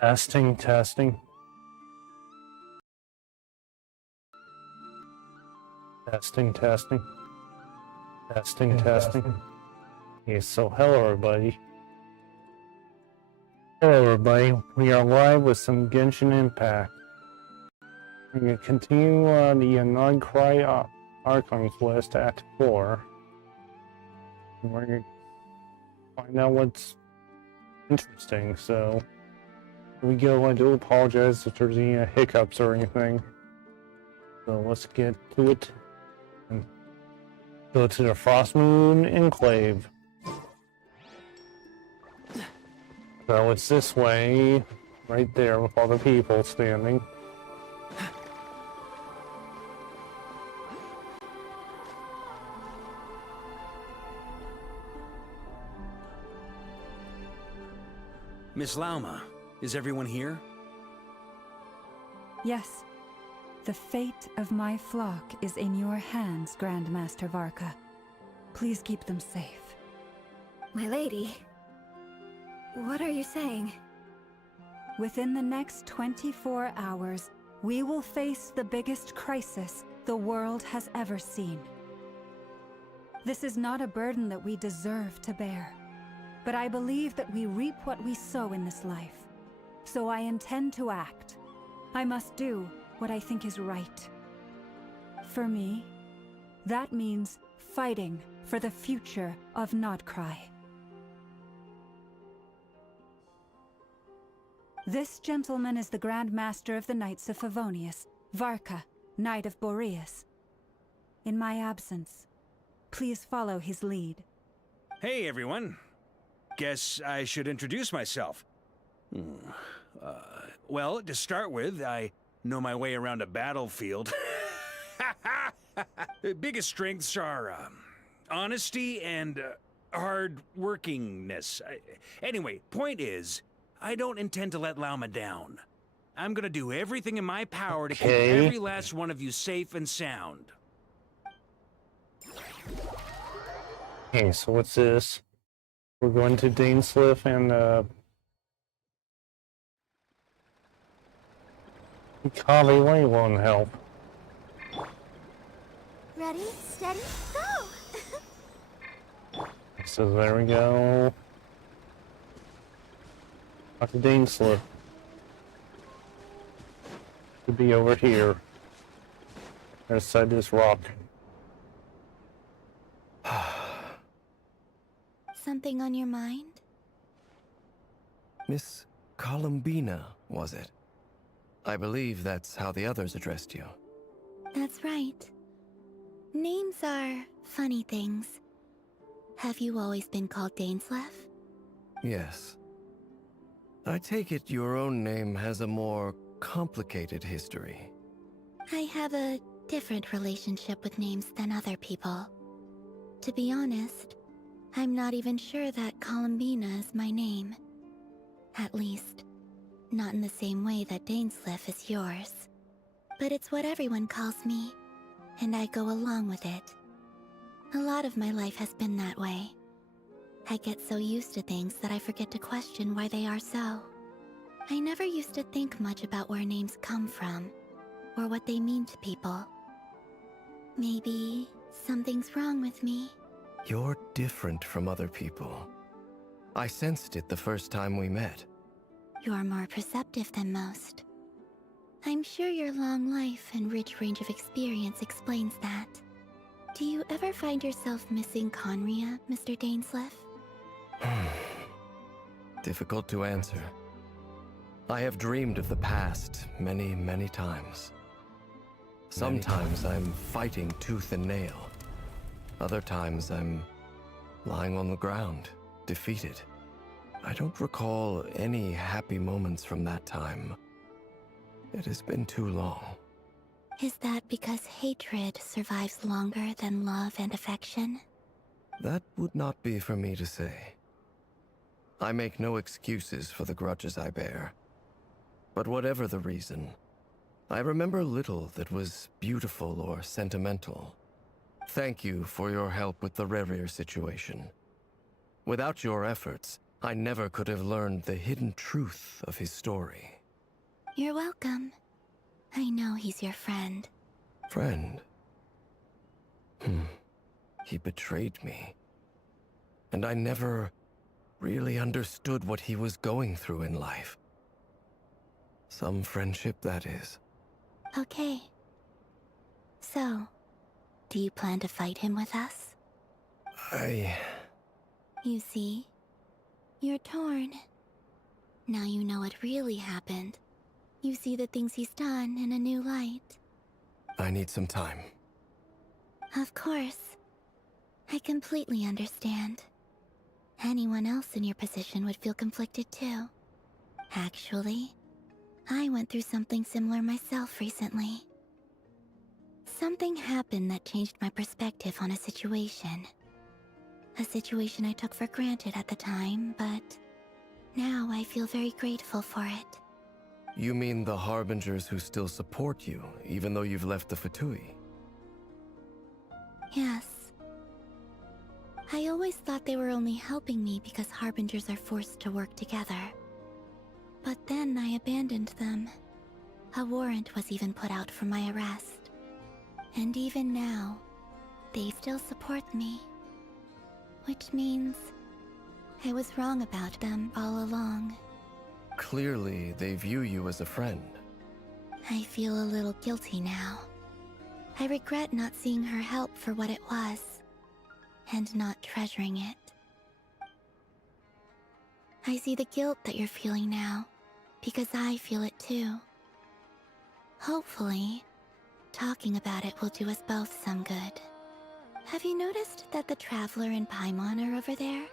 Testing, testing. Testing, testing. Testing, testing. Okay, so hello everybody. Hello everybody. We are live with some Genshin Impact. We're going to continue the non-Krai Archon quest Act 4. And we're going to find out what's interesting, so... Here we go. I do apologize if there's any hiccups or anything. So let's get to it. And go to the Frostmoon Enclave. So it's this way, right there with all the people standing. Miss Lauma, is everyone here? Yes. The fate of my flock is in your hands, Grandmaster Varka. Please keep them safe. My lady, what are you saying? Within the next 24 hours, we will face the biggest crisis the world has ever seen. This is not a burden that we deserve to bear, but I believe that we reap what we sow in this life. So I intend to act. I must do what I think is right. For me, that means fighting for the future of Krai. This gentleman is the Grand Master of the Knights of Favonius, Varka, Knight of Boreas. In my absence, please follow his lead. Hey, everyone. Guess I should introduce myself. Well, to start with, I know my way around a battlefield. The biggest strengths are honesty and hard-workingness. Anyway, point is, I don't intend to let Lauma down. I'm gonna do everything in my power to keep every last one of you safe and sound. Okay, so what's this? We're going to Dainsliff and Kali Way won't help. Ready, steady, go! So there we go. Back to Dainsliff. Should be over here. Inside this rock. Something on your mind? Miss Columbina, was it? I believe that's how the others addressed you. That's right. Names are funny things. Have you always been called Dainsleff? Yes. I take it your own name has a more complicated history. I have a different relationship with names than other people. To be honest, I'm not even sure that Columbina is my name. At least, not in the same way that Dainsliff is yours. But it's what everyone calls me, and I go along with it. A lot of my life has been that way. I get so used to things that I forget to question why they are so. I never used to think much about where names come from, or what they mean to people. Maybe something's wrong with me. You're different from other people. I sensed it the first time we met. You're more perceptive than most. I'm sure your long life and rich range of experience explains that. Do you ever find yourself missing Conria, Mr. Dainsleff? Difficult to answer. I have dreamed of the past many, many times. Sometimes I'm fighting tooth and nail. Other times I'm lying on the ground, defeated. I don't recall any happy moments from that time. It has been too long. Is that because hatred survives longer than love and affection? That would not be for me to say. I make no excuses for the grudges I bear. But whatever the reason, I remember little that was beautiful or sentimental. Thank you for your help with the Rerir situation. Without your efforts, I never could have learned the hidden truth of his story. You're welcome. I know he's your friend. Friend? He betrayed me. And I never really understood what he was going through in life. Some friendship, that is. Okay. So, do you plan to fight him with us? You see, you're torn. Now you know what really happened. You see the things he's done in a new light. I need some time. Of course. I completely understand. Anyone else in your position would feel conflicted too. Actually, I went through something similar myself recently. Something happened that changed my perspective on a situation. A situation I took for granted at the time, but now I feel very grateful for it. You mean the Harbingers who still support you, even though you've left the Fatui? Yes. I always thought they were only helping me because Harbingers are forced to work together. But then I abandoned them. A warrant was even put out for my arrest. And even now, they still support me. Which means I was wrong about them all along. Clearly, they view you as a friend. I feel a little guilty now. I regret not seeing her help for what it was, and not treasuring it. I see the guilt that you're feeling now, because I feel it too. Hopefully, talking about it will do us both some good. Have you noticed that the Traveler and Paimon are over there?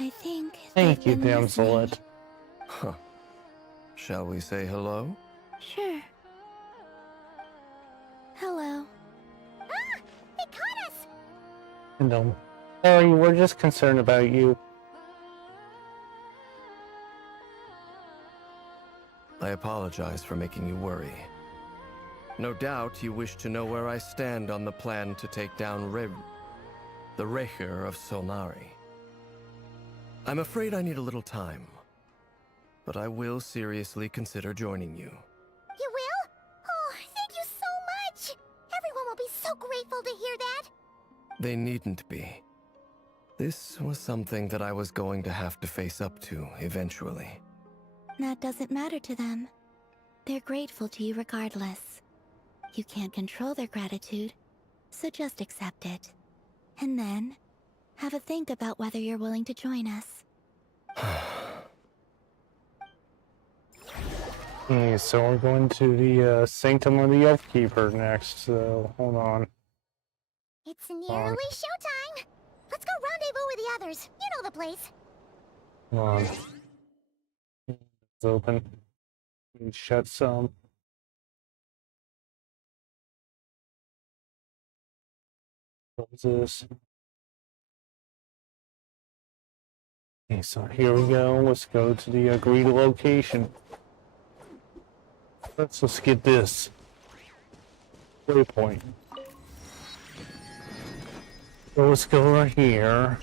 I think Thank you, they've been listening. Damselet. Huh. Shall we say hello? Sure. Hello. Ah! They caught us! No. Sorry, we're just concerned about you. I apologize for making you worry. No doubt you wish to know where I stand on the plan to take down the Recher of Solnari. I'm afraid I need a little time, but I will seriously consider joining you. You will? Oh, thank you so much! Everyone will be so grateful to hear that! They needn't be. This was something that I was going to have to face up to eventually. That doesn't matter to them. They're grateful to you regardless. You can't control their gratitude, so just accept it. And then, have a think about whether you're willing to join us. Okay, so we're going to the Sanctum of the Oathkeeper next, so hold on. It's nearly showtime! Let's go rendezvous with the others. You know the place. Hold on. It's open. And shut some. What's this? Okay, so here we go. Let's go to the agreed location. Let's get this waypoint. So let's go right here.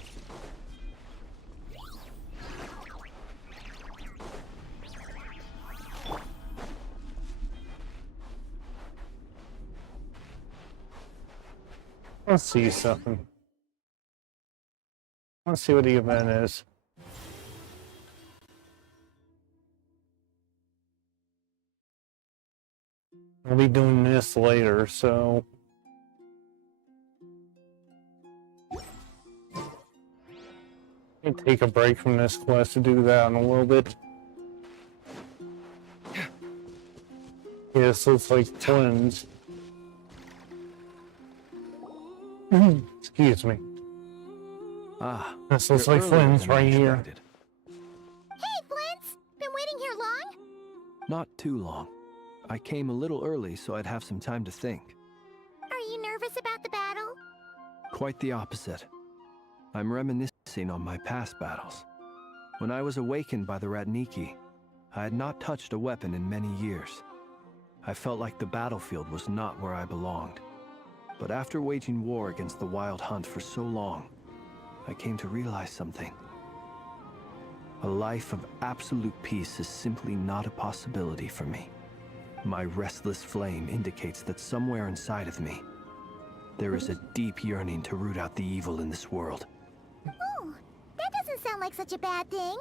Let's see something. Let's see what the event is. I'll be doing this later, so... I'll take a break from this quest to do that in a little bit. Yeah, this looks like twins. Excuse me. Ah, This looks you're like earlier twins than I right here. expected. Hey, Flint's! Been waiting here long? Not too long. I came a little early so I'd have some time to think. Are you nervous about the battle? Quite the opposite. I'm reminiscing on my past battles. When I was awakened by the Ratniki, I had not touched a weapon in many years. I felt like the battlefield was not where I belonged. But after waging war against the Wild Hunt for so long, I came to realize something. A life of absolute peace is simply not a possibility for me. My restless flame indicates that somewhere inside of me, there is a deep yearning to root out the evil in this world. Oh, that doesn't sound like such a bad thing.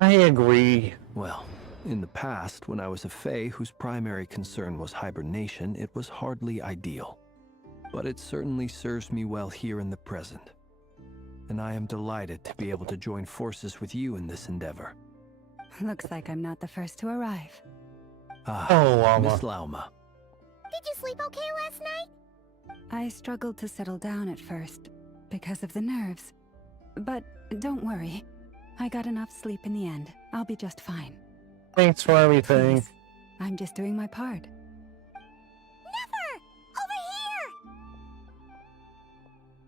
I agree. Well, in the past, when I was a Fae whose primary concern was hibernation, it was hardly ideal. But it certainly serves me well here in the present. And I am delighted to be able to join forces with you in this endeavor. Looks like I'm not the first to arrive. Ah, Oh, Llama. Miss Lauma. Did you sleep okay last night? I struggled to settle down at first because of the nerves. But don't worry. I got enough sleep in the end. I'll be just fine. Thanks for everything. Please, I'm just doing my part. Never! Over here!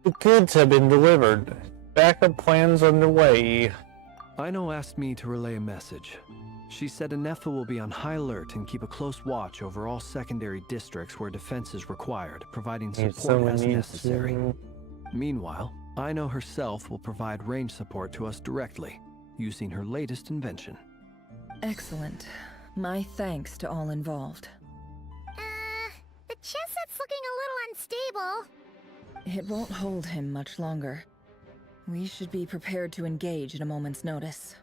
The goods have been delivered. Backup plans underway. Ino asked me to relay a message. She said Anefa will be on high alert and keep a close watch over all secondary districts where defense is required, providing support as necessary. Meanwhile, Ino herself will provide range support to us directly, using her latest invention. Excellent. My thanks to all involved. The chess set's looking a little unstable. It won't hold him much longer. We should be prepared to engage at a moment's notice.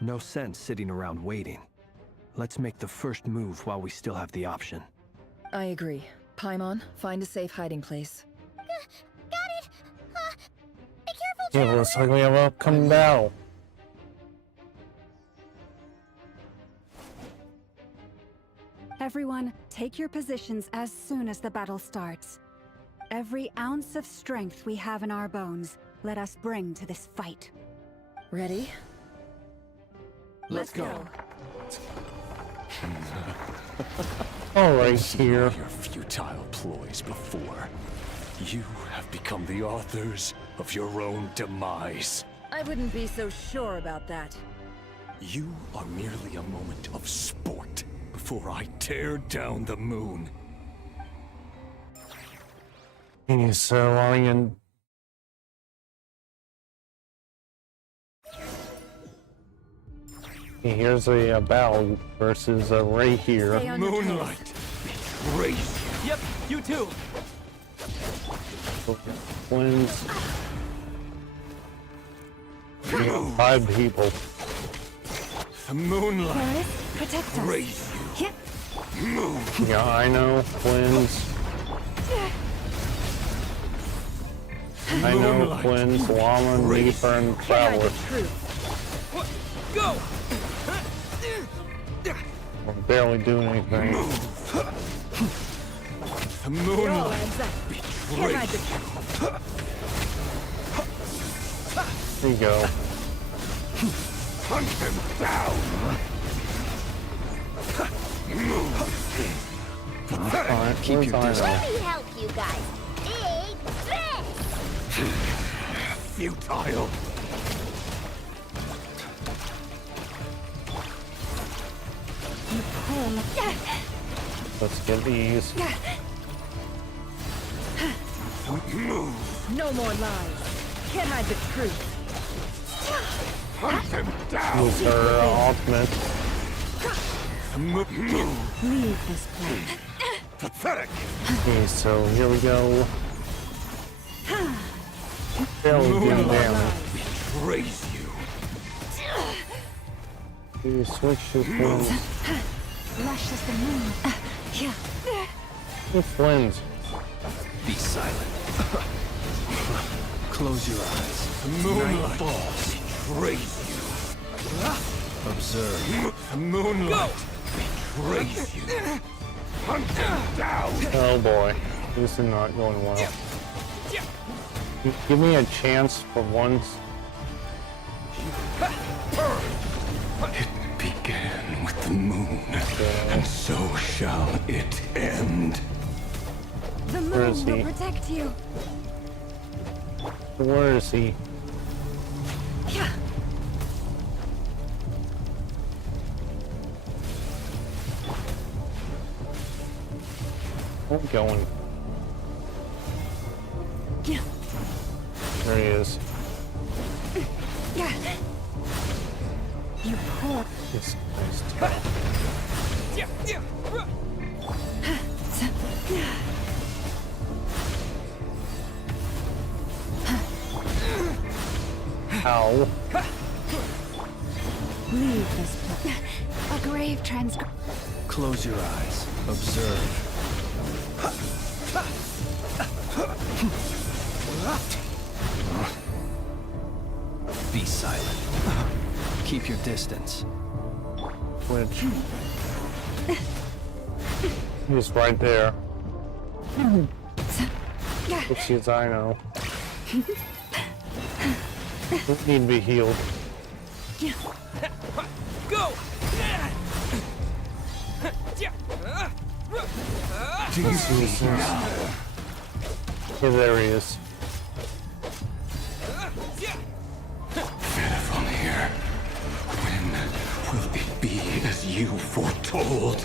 No sense sitting around waiting. Let's make the first move while we still have the option. I agree. Paimon, find a safe hiding place. Got it! Be careful, Yeah, Traveler! looks like we have an upcoming battle. Everyone, take your positions as soon as the battle starts. Every ounce of strength we have in our bones, let us bring to this fight. Ready? Let's go. All right, here. Your futile ploys before. You have become the authors of your own demise. I wouldn't be so sure about that. You are merely a moment of sport before I tear down the moon. Okay, so Aryan. Okay, here's a battle versus a Ray here. Stay on your toes. Moonlight betrays you. Yep, you too. Twins. We got 5 people. The moonlight Varys, protect us. betrays you. Yep. Yeah, I know. Twins. I know. Moonlight Twins. Llama, Reaper, and Hide Traveler. the truth. Go! We're barely doing anything. The It all moonlight adds up. Can't hide the betrays you. truth. There you go. Hunt him down. Alright, Keep where's your Ino? distance. Let me help you guys. Big threat! Futile. Let's get these. No more lies. Can't hide the truth. Hunt him down. Use her ultimate. Leave this place. Pathetic. Okay, so here we go. Barely doing damage. Betrays you. We switch to Twins. Lush as the moon. Yeah. Two Twins. Be silent. Close your eyes. The moonlight betrays you. Observe. The moonlight betrays you. Hunt him down. Oh boy, this is not going well. Give me a chance for once. It began with the moon, and so shall it end. The Where is moon he? will protect you. Where is he? Yeah. I'm going. Yeah. There he is. Yeah. You poor. This is tough. Ow. Leave this place. A grave transgression. Close your eyes. Observe. Be silent. Keep your distance. Which? He's right there. Which is I know. Need to be healed. Go! Do you see now? Yeah, there he is. From here, when will it be as you foretold?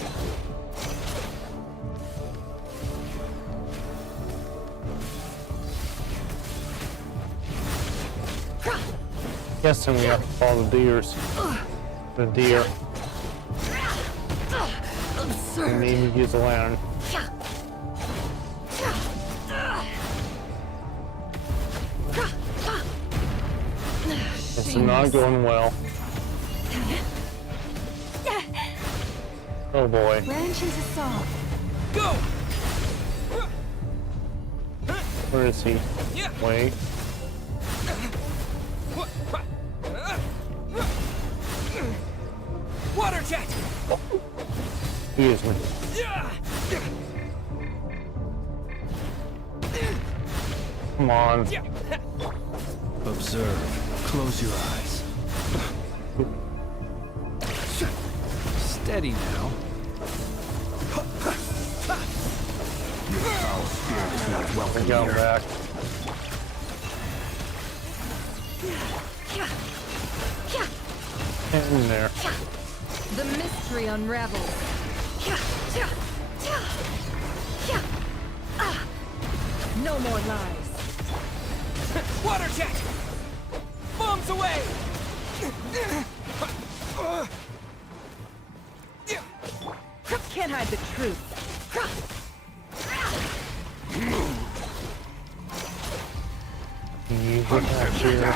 Guessing we have to follow the deers. The deer. And maybe use a lantern. It's not going well. Oh boy. Branch into saw. Go! Where is he? Wait. Water jet! Excuse me. Come on. Observe. Close your eyes. Steady now. Your foul spirit is not welcome We go here. back. In there. The mystery unravels. No more lies. Water jet! Bombs away! Can't hide the truth. You get back here.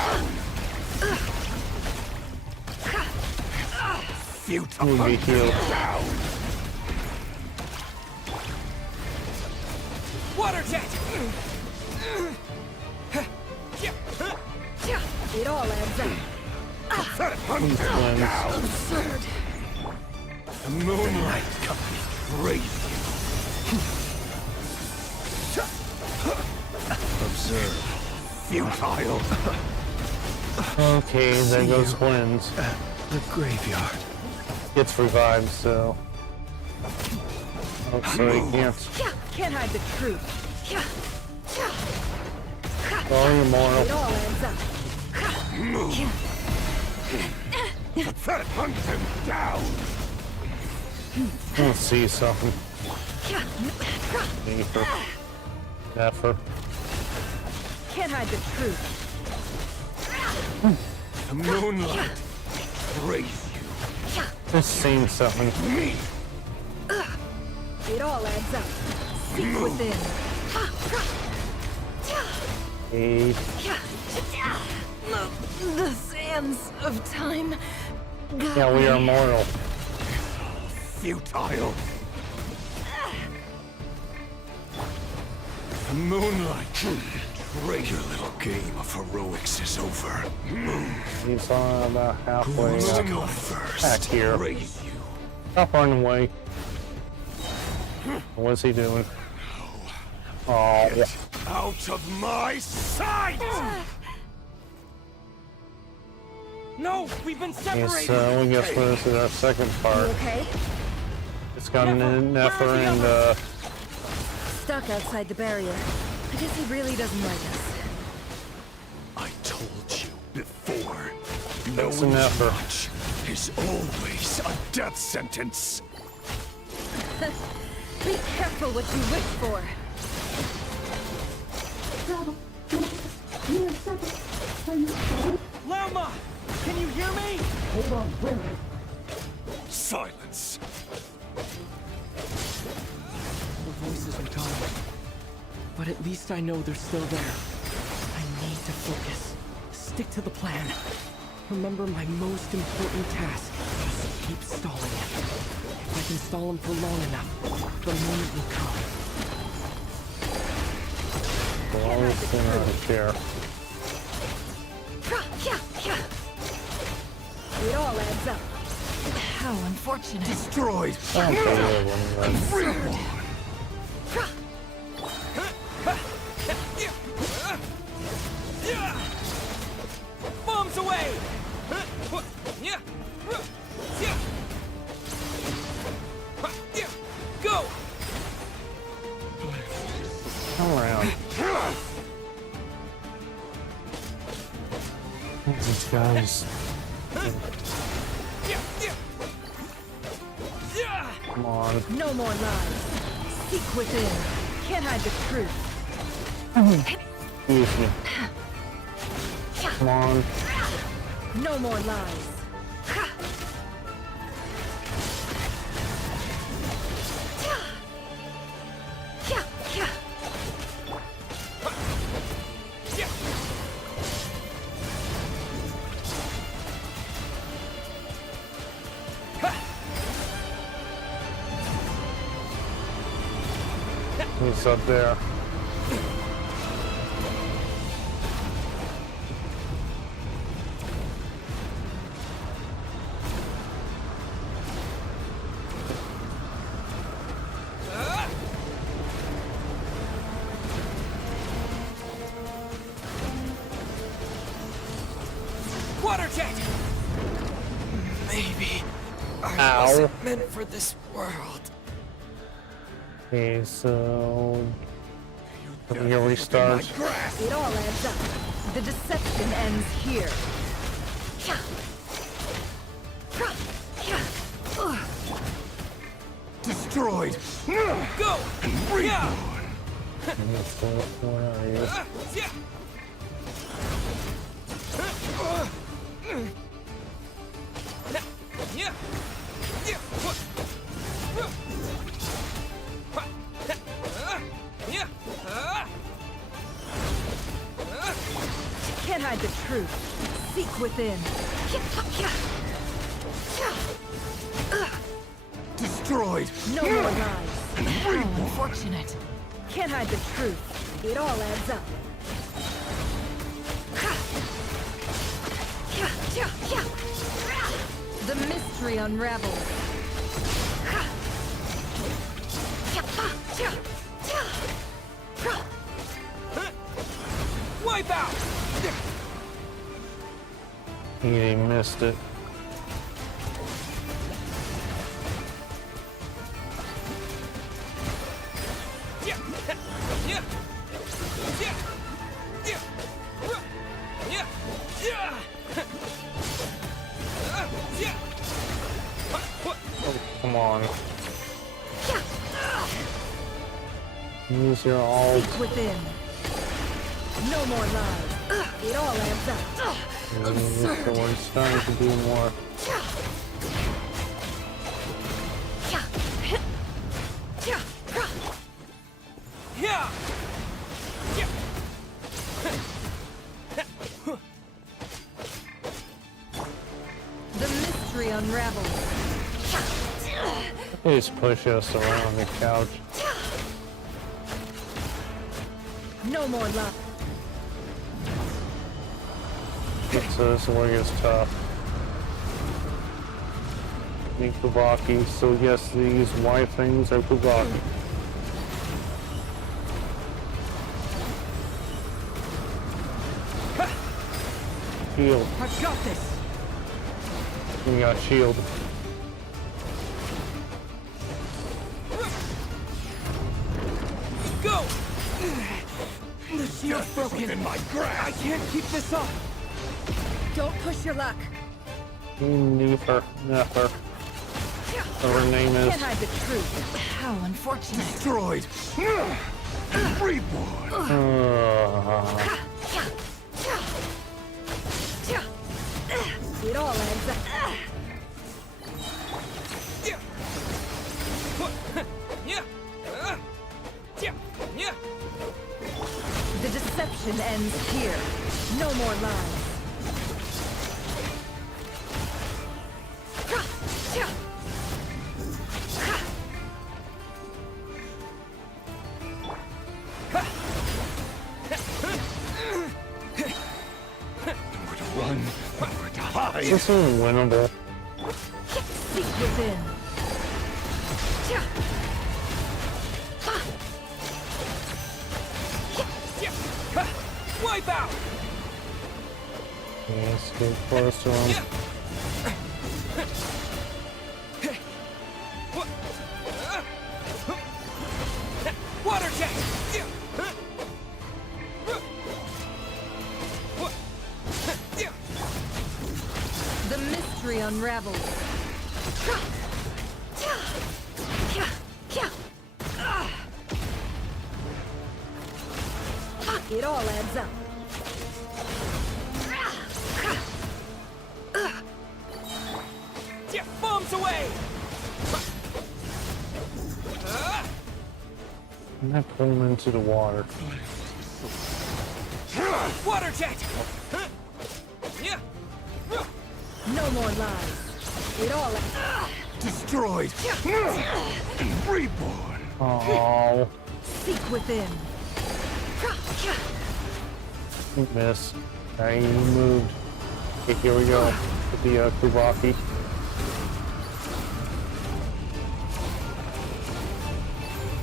Futile. We'll be healed. Water jet! It all adds up. These twins. Absurd. The moonlight company raised Observe. you. Futile. Okay, there goes twins. The graveyard. Gets revived, so. Oh, so he can't. Can't hide the truth. Oh, you're mortal. It all adds up. Hunt him down. Let's see something. Deeper. Effort. Can't hide the truth. The moonlight raised Just seen something. me. It all adds up. Seek within. Hey, The sands of time. yeah, we are mortal. Futile. The moonlight. Your little game of heroics is over. He's on about halfway Who's to up. go first? Back here. Raise you. Stop running away. What's he doing? Oh, Get out of my sight! No! We've been okay, separated! so we guess this is our second part. Okay? It's got an Never. Nefer Where are the and Stuck outside the barrier. I guess he really doesn't like us. I told you before. No That's an effort. judge is always a death sentence. Be careful what you wish for. Lauma! Can you hear me? Hold on, wait. Silence. The voices are gone. But at least I know they're still there. I need to focus. Stick to the plan. Remember my most important task. Just keep stalling him. If I can stall him for long enough, the moment will come. Always been out of here. It all adds up. How unfortunate. Destroyed. Unbelievable. Bombs away! Go! Come around. These guys. Come on. No more lies. Seek within. Can't hide the truth. Excuse me. Come on. No more lies. He's up there. Water jet! Maybe I Ow. wasn't meant for this world. Okay, so we're gonna restart. It all adds up. The deception ends here. Destroyed. Go! Yeah! Where are you? Can't hide the truth. Seek within. Destroyed. No more lies. How unfortunate. Can't hide the truth. It all adds up. The mystery unravels. Wipe out! He missed it. Come on. Use your ult. Seek within. No more lies. It all adds up. So we're starting to do more. The mystery unravels. They just push us around the couch. No more love. So this one gets tough. Need Kubaki, so yes, these white things are Kubaki. Shield. I've got this. We got shield. Go! The shield's broken. In my grasp. I can't keep this up. Don't push your luck. Nefer. Whatever her name is. Can't hide the truth. How unfortunate. Destroyed. Reborn. It all adds up. No more lies. Nowhere to run, nowhere to hide. This is winnable. Seek within. Wipe out! Let's get close to him. Water jet! The mystery unravels. It all adds up. Bombs away! I'm gonna pull him into the water. Water jet! No more lies. It all adds Destroyed and reborn. Oh, Seek within. miss. Alright, he moved. Okay, here we go. With the Kubaki.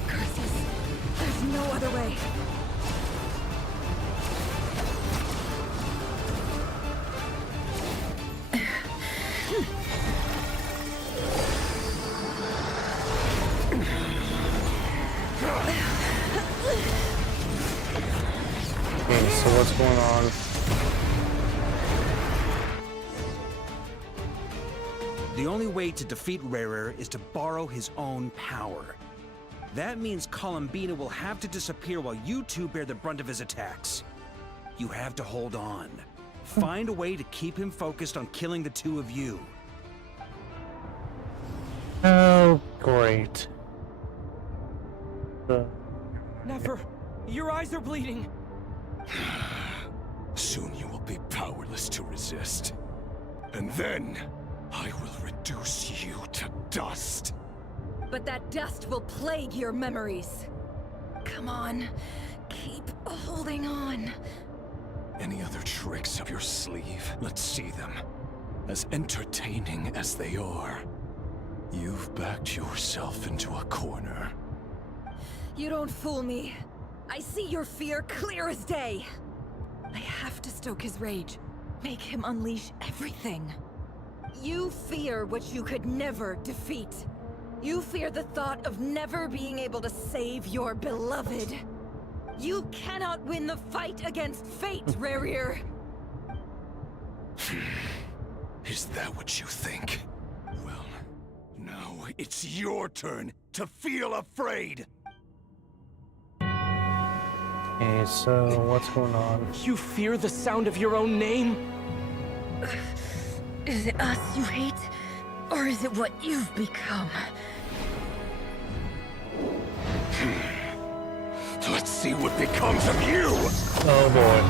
Curses. There's no other way. Okay, so what's going on? The only way to defeat Rarer is to borrow his own power. That means Columbina will have to disappear while you two bear the brunt of his attacks. You have to hold on. Find a way to keep him focused on killing the two of you. Oh, great. Never. Your eyes are bleeding. Soon you will be powerless to resist. And then, I will reduce you to dust. But that dust will plague your memories. Come on. Keep holding on. Any other tricks up your sleeve? Let's see them. As entertaining as they are, you've backed yourself into a corner. You don't fool me. I see your fear clear as day. I have to stoke his rage. Make him unleash everything. You fear what you could never defeat. You fear the thought of never being able to save your beloved. You cannot win the fight against fate, Rarir. Is that what you think? Well, now it's your turn to feel afraid! Okay, so what's going on? You fear the sound of your own name? Is it us you hate? Or is it what you've become? Let's see what becomes of you! Oh boy.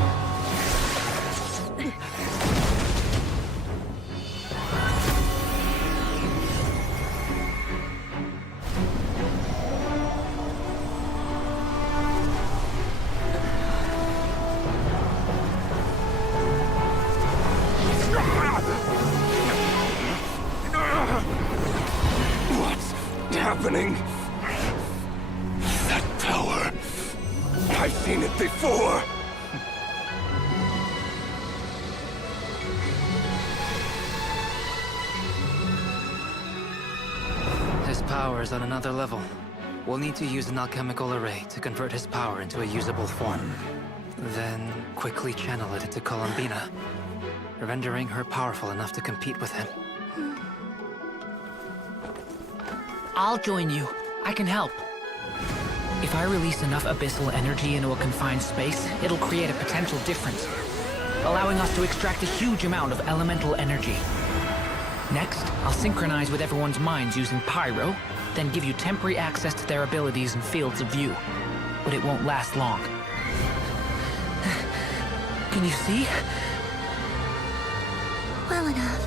What's happening? That power. I've seen it before. His power is on another level. We'll need to use an alchemical array to convert his power into a usable form. Then quickly channel it into Columbina, rendering her powerful enough to compete with him. I'll join you. I can help. If I release enough abyssal energy into a confined space, it'll create a potential difference, allowing us to extract a huge amount of elemental energy. Next, I'll synchronize with everyone's minds using Pyro, then give you temporary access to their abilities and fields of view. But it won't last long. Can you see? Well enough.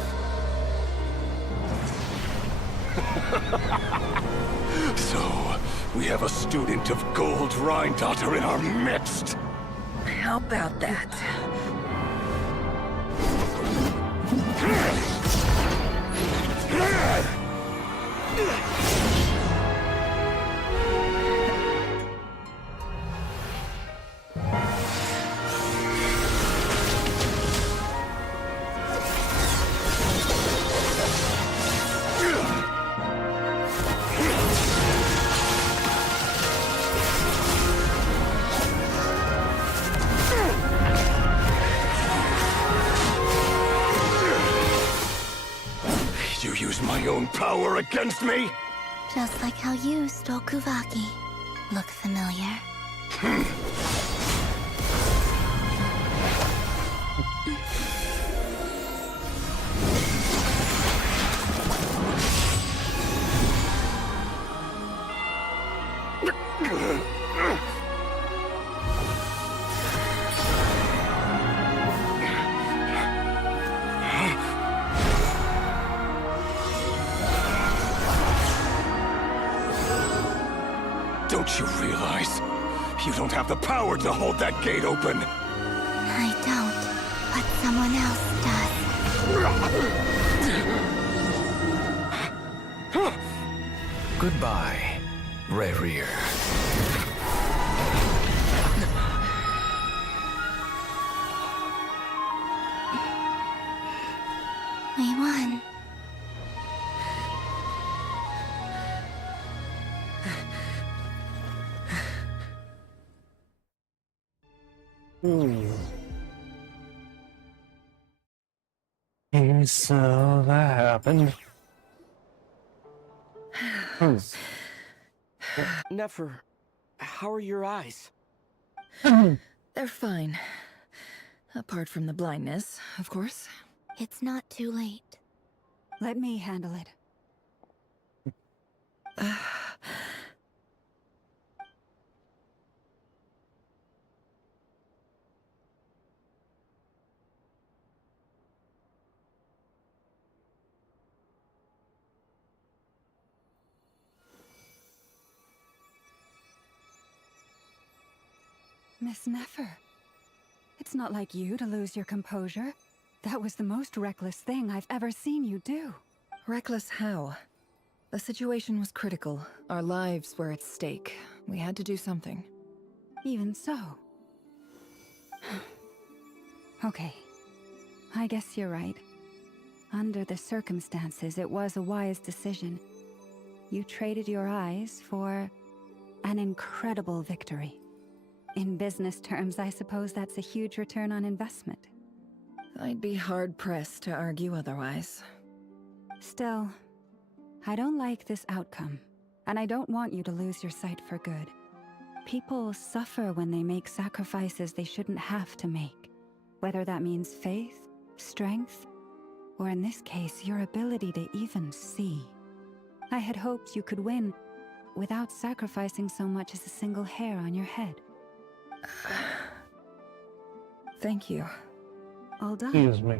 So, we have a student of Gold Rheindotter in our midst. How about that? You use my own power against me? Just like how you stole Kuvaki. Look familiar? Don't you realize? You don't have the power to hold that gate open! I don't, but someone else does. Goodbye, Rerir. We won. And so that happened. Nefer, how are your eyes? They're fine. Apart from the blindness, of course. It's not too late. Let me handle it. Miss Nefer, it's not like you to lose your composure. That was the most reckless thing I've ever seen you do. Reckless how? The situation was critical. Our lives were at stake. We had to do something. Even so. Okay. I guess you're right. Under the circumstances, it was a wise decision. You traded your eyes for an incredible victory. In business terms, I suppose that's a huge return on investment. I'd be hard-pressed to argue otherwise. Still, I don't like this outcome, and I don't want you to lose your sight for good. People suffer when they make sacrifices they shouldn't have to make, whether that means faith, strength, or in this case, your ability to even see. I had hoped you could win without sacrificing so much as a single hair on your head. Thank you. All done. Excuse me.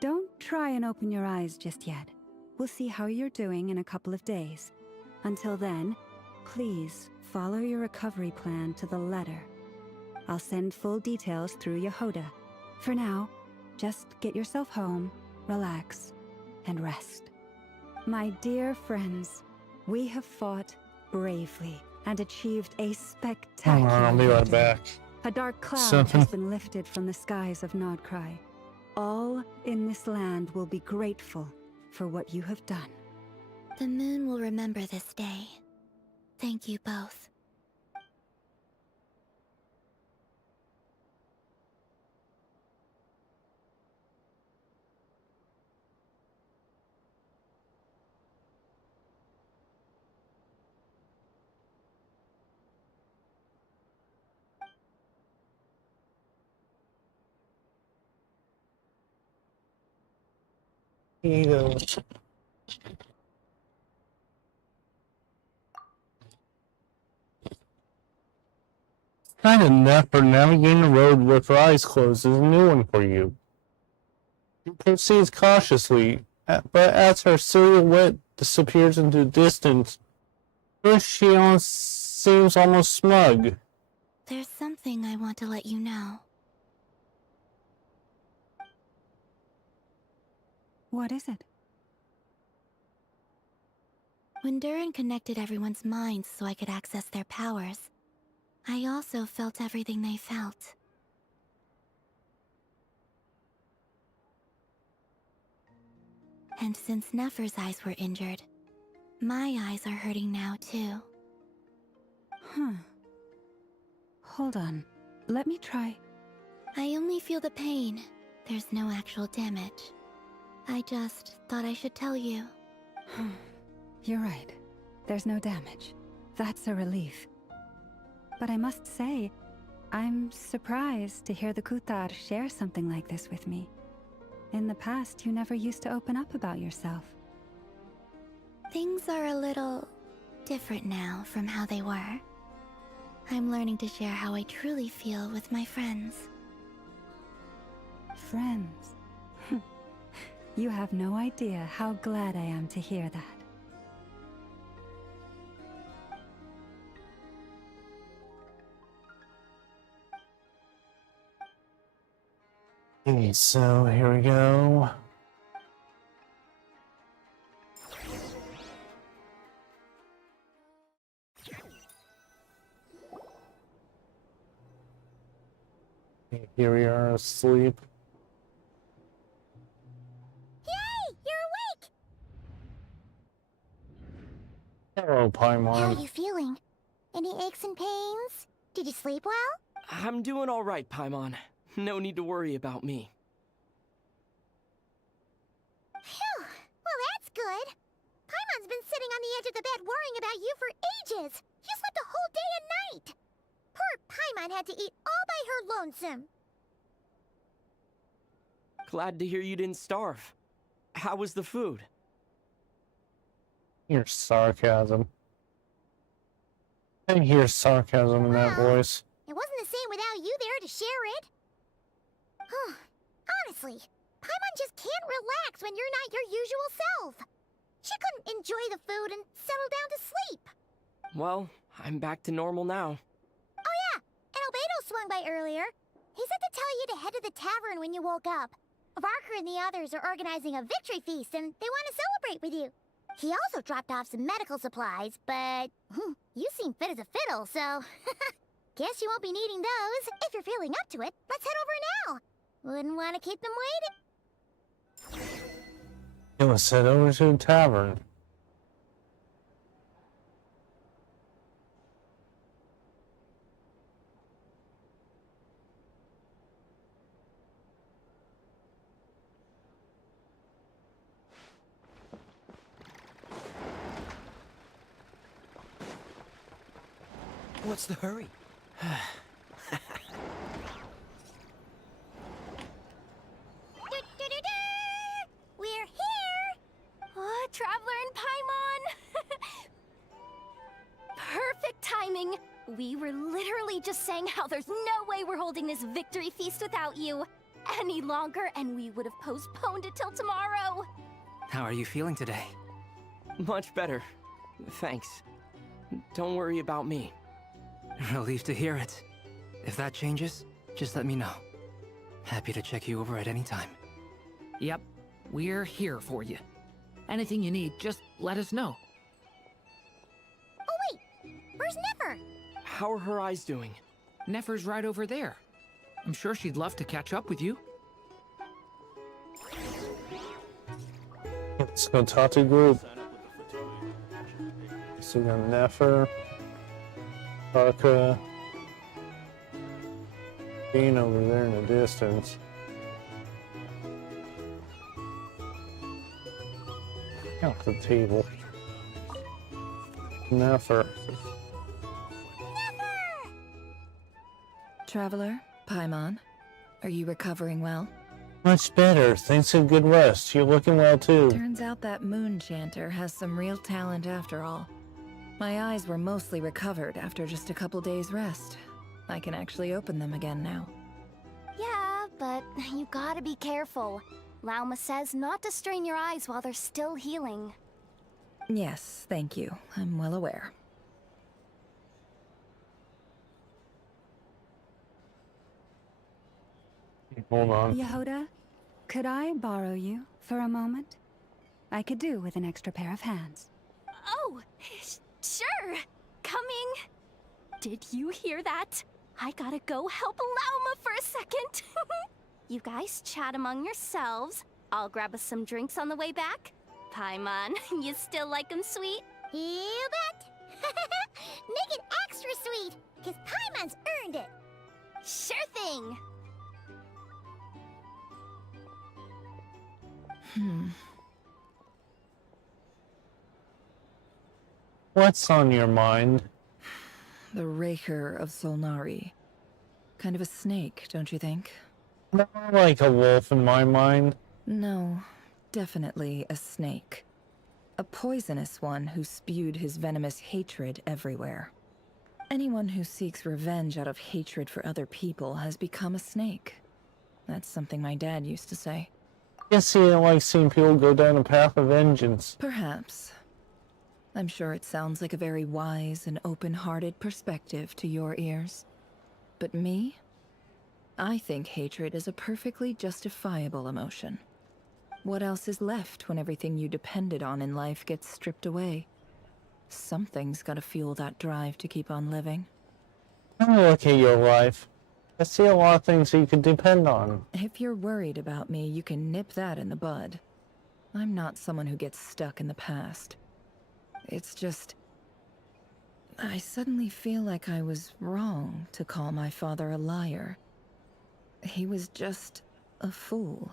Don't try and open your eyes just yet. We'll see how you're doing in a couple of days. Until then, please follow your recovery plan to the letter. I'll send full details through Yehoda. For now, just get yourself home, relax, and rest. My dear friends, we have fought bravely and achieved a spectacular I'll be right victory. back. A dark cloud Something. has been lifted from the skies of Krai. All in this land will be grateful for what you have done. The moon will remember this day. Thank you both. Either. Kind of Nefer navigating the road with her eyes closed is a new one for you. She proceeds cautiously, but as her silhouette disappears into the distance, she seems almost smug. There's something I want to let you know. What is it? When Durin connected everyone's minds so I could access their powers, I also felt everything they felt. And since Nefer's eyes were injured, my eyes are hurting now too. Huh. Hold on. Let me try. I only feel the pain. There's no actual damage. I just thought I should tell you. You're right. There's no damage. That's a relief. But I must say, I'm surprised to hear the Kutar share something like this with me. In the past, you never used to open up about yourself. Things are a little different now from how they were. I'm learning to share how I truly feel with my friends. Friends? You have no idea how glad I am to hear that. Okay, so here we go. Here we are asleep. Yay! You're awake! Hello, How are Paimon. you feeling? Any aches and pains? Did you sleep well? I'm doing all right, Paimon. No need to worry about me. Phew! Well, that's good. Paimon's been sitting on the edge of the bed worrying about you for ages. You slept a whole day and night. Poor Paimon had to eat all by her lonesome. Glad to hear you didn't starve. How was the food? Your sarcasm. I hear sarcasm in that voice. It wasn't the same without you there to share it. Honestly, Paimon just can't relax when you're not your usual self. She couldn't enjoy the food and settle down to sleep. Well, I'm back to normal now. Oh yeah, and Albedo swung by earlier. He said to tell you to head to the tavern when you woke up. Varker and the others are organizing a victory feast and they want to celebrate with you. He also dropped off some medical supplies, but you seem fit as a fiddle, so guess you won't be needing those. If you're feeling up to it, let's head over now. Wouldn't want to keep them waiting. Let's head over to the tavern. What's the hurry? We're here! Oh, Traveler and Paimon! Perfect timing! We were literally just saying how there's no way we're holding this victory feast without you any longer, and we would have postponed it till tomorrow. How are you feeling today? Much better. Thanks. Don't worry about me. Relieved to hear it. If that changes, just let me know. Happy to check you over at any time. Yep, we're here for you. Anything you need, just let us know. Oh wait, where's Nefer? How are her eyes doing? Nefer's right over there. I'm sure she'd love to catch up with you. Let's go talk to group. So we got Nefer, Arca, being over there in the distance. Out the table. Nefer. Traveler, Paimon, are you recovering well? Much better. Thanks to a good rest. You're looking well too. Turns out that moon chanter has some real talent after all. My eyes were mostly recovered after just a couple days rest. I can actually open them again now. Yeah, but you gotta be careful. Lauma says not to strain your eyes while they're still healing. Yes, thank you. I'm well aware. Hold on. Yehoda, could I borrow you for a moment? I could do with an extra pair of hands. Oh, sure. Coming. Did you hear that? I gotta go help Lauma for a second. You guys chat among yourselves. I'll grab us some drinks on the way back. Paimon, you still like 'em sweet? You bet. Make it extra sweet, because Paimon's earned it. Sure thing. What's on your mind? The Raker of Solnari. Kind of a snake, don't you think? More like a wolf in my mind. No, definitely a snake. A poisonous one who spewed his venomous hatred everywhere. Anyone who seeks revenge out of hatred for other people has become a snake. That's something my dad used to say. Guess he didn't like seeing people go down a path of vengeance. Perhaps. I'm sure it sounds like a very wise and open-hearted perspective to your ears. But me? I think hatred is a perfectly justifiable emotion. What else is left when everything you depended on in life gets stripped away? Something's gotta fuel that drive to keep on living. Look at your life. I see a lot of things that you could depend on. If you're worried about me, you can nip that in the bud. I'm not someone who gets stuck in the past. It's just... I suddenly feel like I was wrong to call my father a liar. He was just a fool.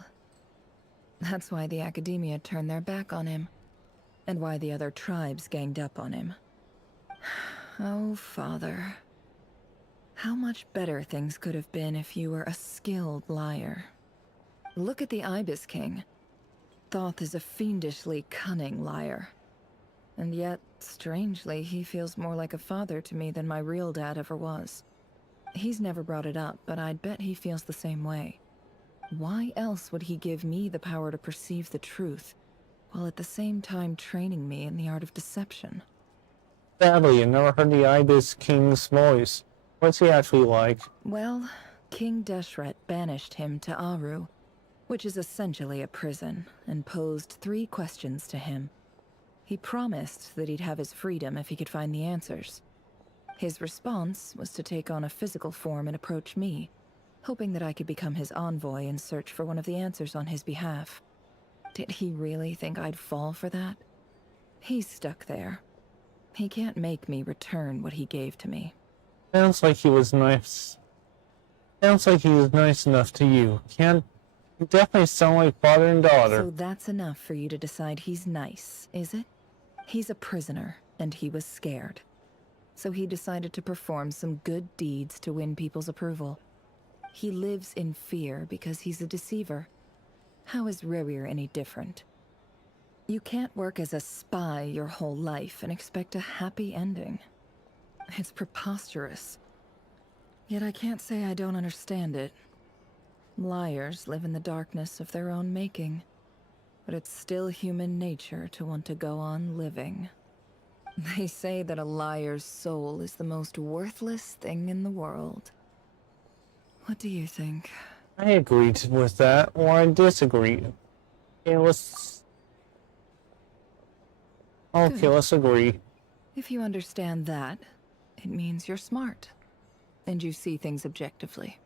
That's why the academia turned their back on him, and why the other tribes ganged up on him. Oh, father. How much better things could have been if you were a skilled liar. Look at the Ibis King. Thoth is a fiendishly cunning liar. And yet, strangely, he feels more like a father to me than my real dad ever was. He's never brought it up, but I'd bet he feels the same way. Why else would he give me the power to perceive the truth, while at the same time training me in the art of deception? Sadly, I never heard the Ibis King's voice. What's he actually like? Well, King Deshret banished him to Aru, which is essentially a prison, and posed 3 questions to him. He promised that he'd have his freedom if he could find the answers. His response was to take on a physical form and approach me, hoping that I could become his envoy and search for one of the answers on his behalf. Did he really think I'd fall for that? He's stuck there. He can't make me return what he gave to me. Sounds like he was nice. Sounds like he was nice enough to you. Can't... You definitely sound like father and daughter. So that's enough for you to decide he's nice, is it? He's a prisoner, and he was scared. So he decided to perform some good deeds to win people's approval. He lives in fear because he's a deceiver. How is Rerir any different? You can't work as a spy your whole life and expect a happy ending. It's preposterous. Yet I can't say I don't understand it. Liars live in the darkness of their own making, but it's still human nature to want to go on living. They say that a liar's soul is the most worthless thing in the world. What do you think? I agree with that, or I disagree. Okay, let's agree. If you understand that, it means you're smart, and you see things objectively.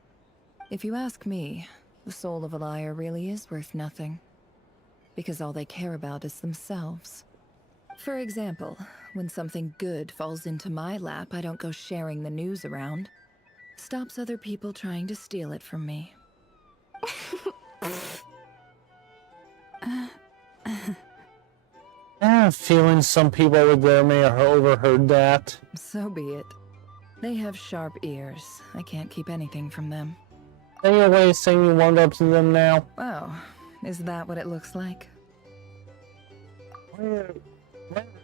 If you ask me, the soul of a liar really is worth nothing, because all they care about is themselves. For example, when something good falls into my lap, I don't go sharing the news around. Stops other people trying to steal it from me. I have a feeling some people over there may have overheard that. So be it. They have sharp ears. I can't keep anything from them. Any way of saying you warmed up to them now? Oh, is that what it looks like?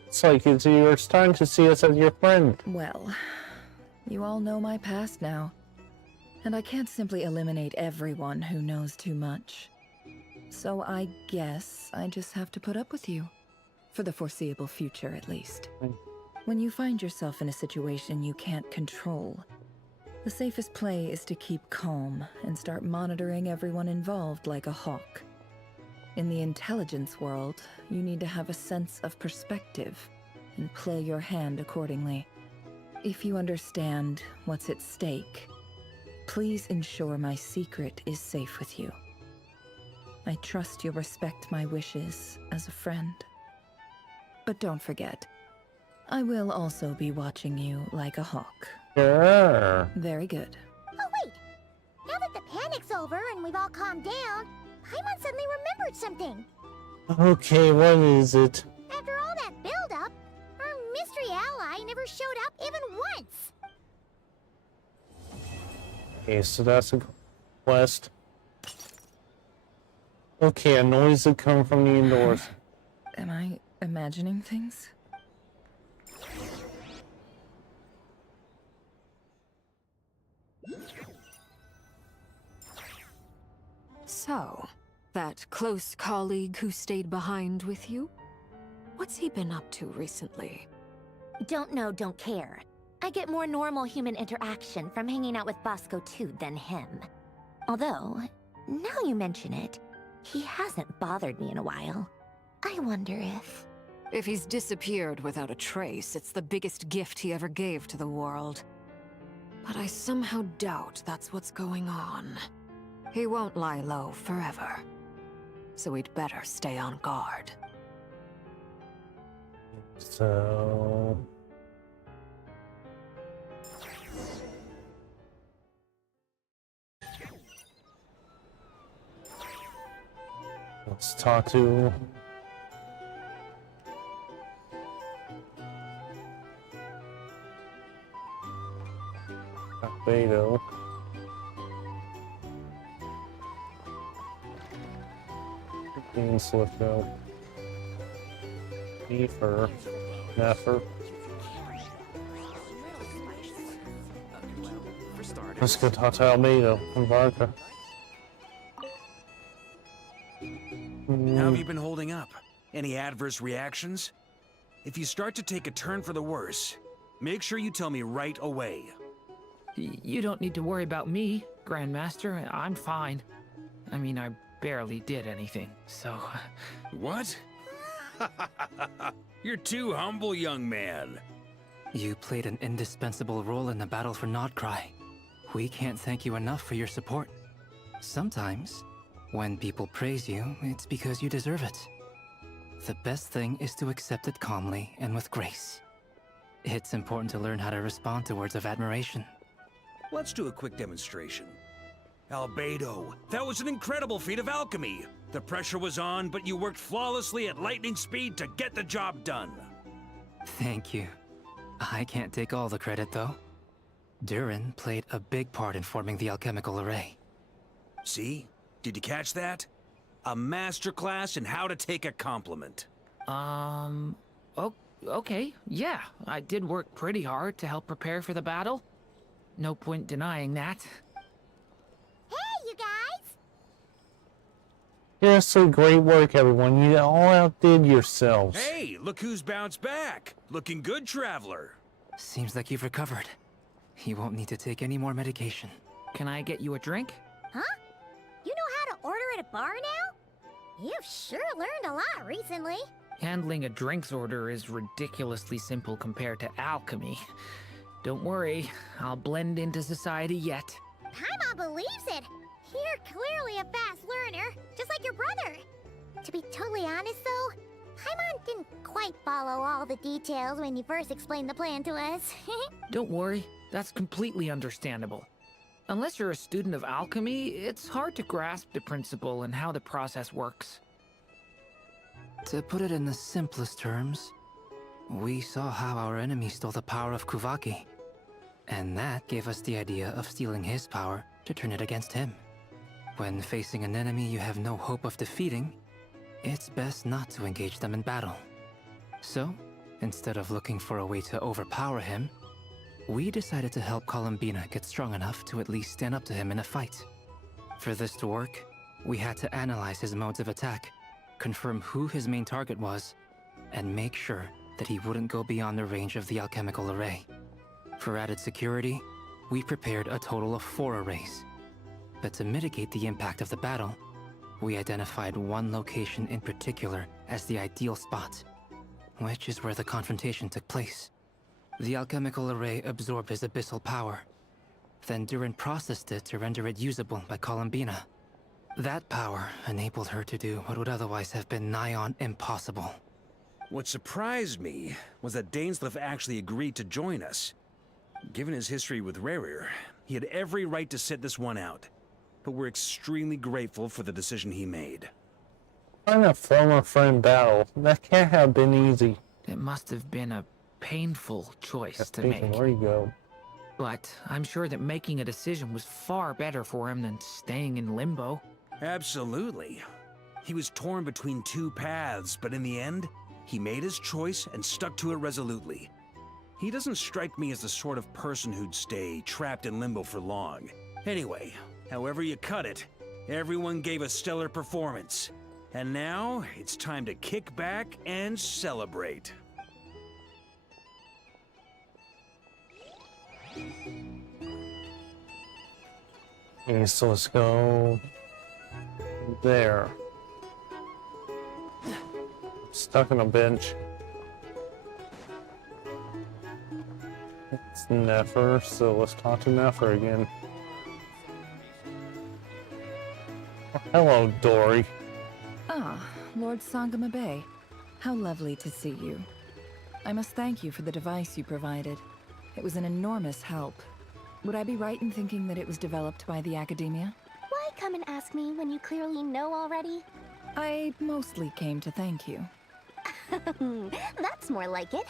It's like you're starting to see us as your friend. Well, You all know my past now. And I can't simply eliminate everyone who knows too much. So I guess I just have to put up with you. For the foreseeable future, at least. When you find yourself in a situation you can't control, the safest play is to keep calm and start monitoring everyone involved like a hawk. In the intelligence world, you need to have a sense of perspective and play your hand accordingly. If you understand what's at stake, please ensure my secret is safe with you. I trust you'll respect my wishes as a friend. But don't forget, I will also be watching you like a hawk. Sure. Very good. Oh wait! Now that the panic's over and we've all calmed down, Paimon suddenly remembered something. Okay, what is it? After all that build-up, our mystery ally never showed up even once. Okay, so that's a quest. Okay, a noise that comes from the indoors. Am I imagining things? So, that close colleague who stayed behind with you? What's he been up to recently? Don't know, don't care. I get more normal human interaction from hanging out with Bosco too than him. Although, now you mention it, he hasn't bothered me in a while. I wonder if... If he's disappeared without a trace, it's the biggest gift he ever gave to the world. But I somehow doubt that's what's going on. He won't lie low forever. So we'd better stay on guard. So... let's talk to... Beto. Bean Slipko. Nefer. Nefer. Let's go talk to Albedo and Varka. How have you been holding up? Any adverse reactions? If you start to take a turn for the worse, make sure you tell me right away. You don't need to worry about me, Grandmaster. I'm fine. I mean, I barely did anything, so... What? You're too humble, young man. You played an indispensable role in the battle for Krai. We can't thank you enough for your support. Sometimes, when people praise you, it's because you deserve it. The best thing is to accept it calmly and with grace. It's important to learn how to respond to words of admiration. Let's do a quick demonstration. Albedo, that was an incredible feat of alchemy. The pressure was on, but you worked flawlessly at lightning speed to get the job done. Thank you. I can't take all the credit, though. Durin played a big part in forming the alchemical array. See? Did you catch that? A masterclass in how to take a compliment. Okay, yeah. I did work pretty hard to help prepare for the battle. No point denying that. Hey, you guys! Yeah, so great work, everyone. You all outdid yourselves. Hey, look who's bounced back. Looking good, Traveler. Seems like you've recovered. You won't need to take any more medication. Can I get you a drink? Huh? You know how to order at a bar now? You've sure learned a lot recently. Handling a drinks order is ridiculously simple compared to alchemy. Don't worry, I'll blend into society yet. Paimon believes it. You're clearly a fast learner, just like your brother. To be totally honest, though, Paimon didn't quite follow all the details when you first explained the plan to us. Don't worry, that's completely understandable. Unless you're a student of alchemy, it's hard to grasp the principle and how the process works. To put it in the simplest terms, we saw how our enemy stole the power of Kuvaki. And that gave us the idea of stealing his power to turn it against him. When facing an enemy you have no hope of defeating, it's best not to engage them in battle. So, instead of looking for a way to overpower him, we decided to help Columbina get strong enough to at least stand up to him in a fight. For this to work, we had to analyze his modes of attack, confirm who his main target was, and make sure that he wouldn't go beyond the range of the alchemical array. For added security, we prepared a total of 4 arrays. But to mitigate the impact of the battle, we identified one location in particular as the ideal spot, which is where the confrontation took place. The alchemical array absorbed his abyssal power, then Durin processed it to render it usable by Columbina. That power enabled her to do what would otherwise have been nigh on impossible. What surprised me was that Dainsleif actually agreed to join us. Given his history with Rerir, he had every right to sit this one out. But we're extremely grateful for the decision he made. Find a former friend battle. That can't have been easy. It must have been a painful choice to Speaking, make. where you go? But I'm sure that making a decision was far better for him than staying in limbo. Absolutely. He was torn between 2 paths, but in the end, he made his choice and stuck to it resolutely. He doesn't strike me as the sort of person who'd stay trapped in limbo for long. Anyway, however you cut it, everyone gave a stellar performance. And now, it's time to kick back and celebrate. Okay, so let's go there. Stuck on a bench. It's Nefer, so let's talk to Nefer again. Hello, Dory. Ah, Lord Sangama Bay. How lovely to see you. I must thank you for the device you provided. It was an enormous help. Would I be right in thinking that it was developed by the Academia? Why come and ask me when you clearly know already? I mostly came to thank you. That's more like it.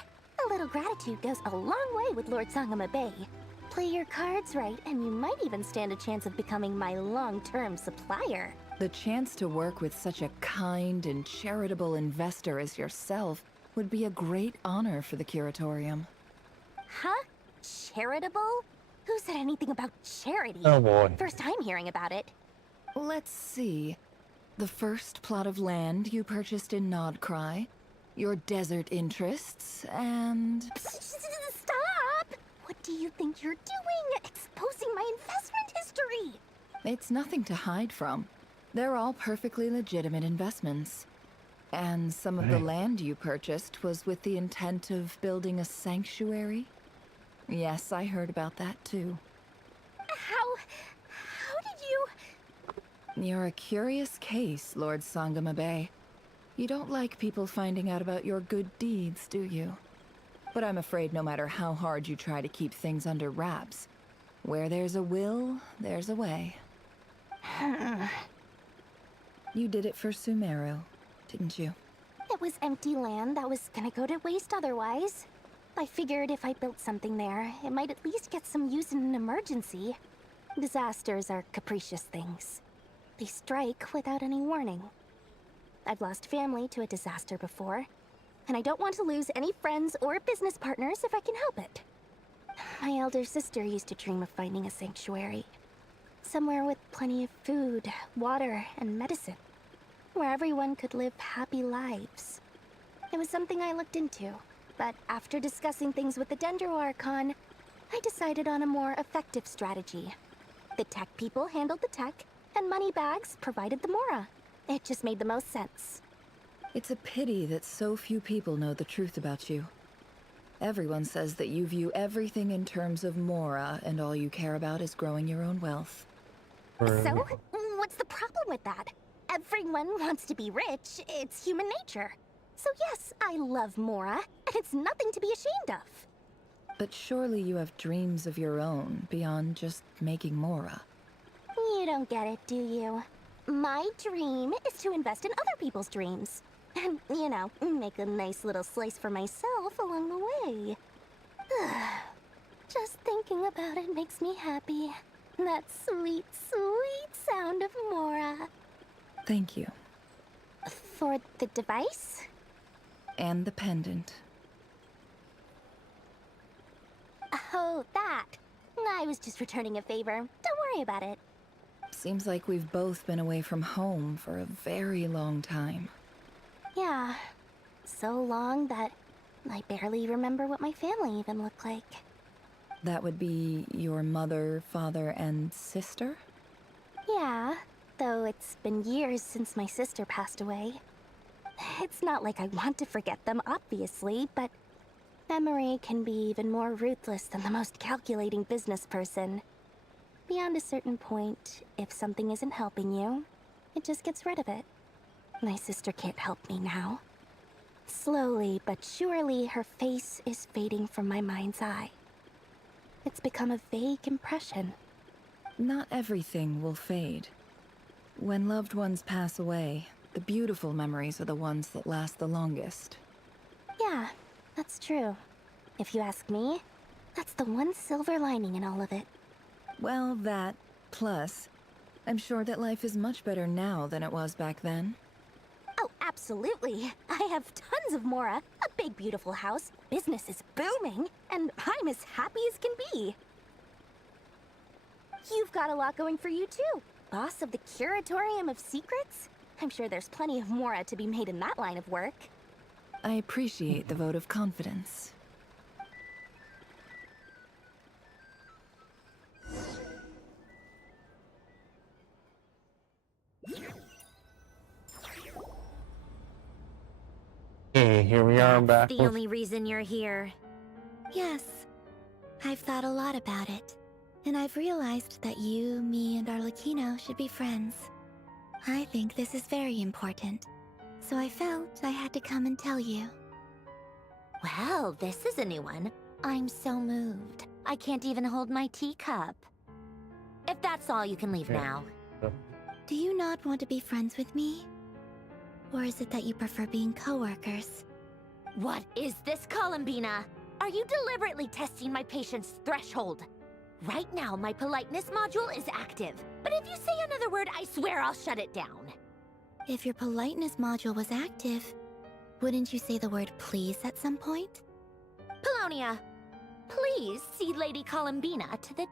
A little gratitude goes a long way with Lord Sangama Bay. Play your cards right, and you might even stand a chance of becoming my long-term supplier. The chance to work with such a kind and charitable investor as yourself would be a great honor for the Curatorium. Huh? Charitable? Who said anything about charity? Oh boy. First time hearing about it. Let's see. The first plot of land you purchased in Krai, your desert interests, and... Stop! What do you think you're doing? Exposing my investment history! It's nothing to hide from. They're all perfectly legitimate investments. And some of the land you purchased was with the intent of building a sanctuary? Yes, I heard about that too. How did you... You're a curious case, Lord Sangama Bay. You don't like people finding out about your good deeds, do you? But I'm afraid no matter how hard you try to keep things under wraps, where there's a will, there's a way. You did it for Sumeru, didn't you? It was empty land that was gonna go to waste otherwise. I figured if I built something there, it might at least get some use in an emergency. Disasters are capricious things. They strike without any warning. I've lost family to a disaster before, and I don't want to lose any friends or business partners if I can help it. My elder sister used to dream of finding a sanctuary. Somewhere with plenty of food, water, and medicine. Where everyone could live happy lives. It was something I looked into, but after discussing things with the Dendro Archon, I decided on a more effective strategy. The tech people handled the tech, and Moneybags provided the Mora. It just made the most sense. It's a pity that so few people know the truth about you. Everyone says that you view everything in terms of Mora, and all you care about is growing your own wealth. So, what's the problem with that? Everyone wants to be rich. It's human nature. So yes, I love Mora, and it's nothing to be ashamed of. But surely you have dreams of your own, beyond just making Mora. You don't get it, do you? My dream is to invest in other people's dreams. And, you know, make a nice little slice for myself along the way. Just thinking about it makes me happy. That sweet, sweet sound of Mora. Thank you. For the device? And the pendant. Oh, that. I was just returning a favor. Don't worry about it. Seems like we've both been away from home for a very long time. Yeah. So long that I barely remember what my family even looked like. That would be your mother, father, and sister? Yeah, though it's been years since my sister passed away. It's not like I want to forget them, obviously, but memory can be even more ruthless than the most calculating business person. Beyond a certain point, if something isn't helping you, it just gets rid of it. My sister can't help me now. Slowly but surely, her face is fading from my mind's eye. It's become a vague impression. Not everything will fade. When loved ones pass away, the beautiful memories are the ones that last the longest. Yeah, that's true. If you ask me, that's the one silver lining in all of it. Well, that, plus, I'm sure that life is much better now than it was back then. Oh, absolutely. I have tons of Mora, a big beautiful house, business is booming, and I'm as happy as can be. You've got a lot going for you too. Boss of the Curatorium of Secrets? I'm sure there's plenty of Mora to be made in that line of work. I appreciate the vote of confidence. Okay, here we are back The with... only reason you're here. Yes. I've thought a lot about it. And I've realized that you, me, and Arlecchino should be friends. I think this is very important. So I felt I had to come and tell you. Well, this is a new one. I'm so moved. I can't even hold my teacup. If that's all, you can leave now. Do you not want to be friends with me? Or is it that you prefer being co-workers? What is this, Columbina? Are you deliberately testing my patience threshold? Right now, my politeness module is active. But if you say another word, I swear I'll shut it down. If your politeness module was active, wouldn't you say the word please at some point? Polonia, please see Lady Columbina to the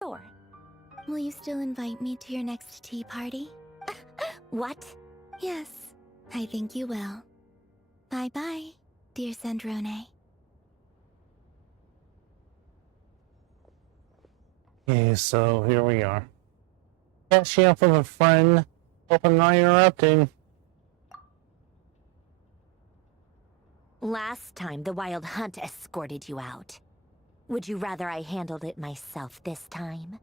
door. Will you still invite me to your next tea party? What? Yes, I think you will. Bye-bye, dear Sandrone. Okay, so here we are. Catching up with a friend. Hope I'm not interrupting. Last time, the Wild Hunt escorted you out. Would you rather I handled it myself this time?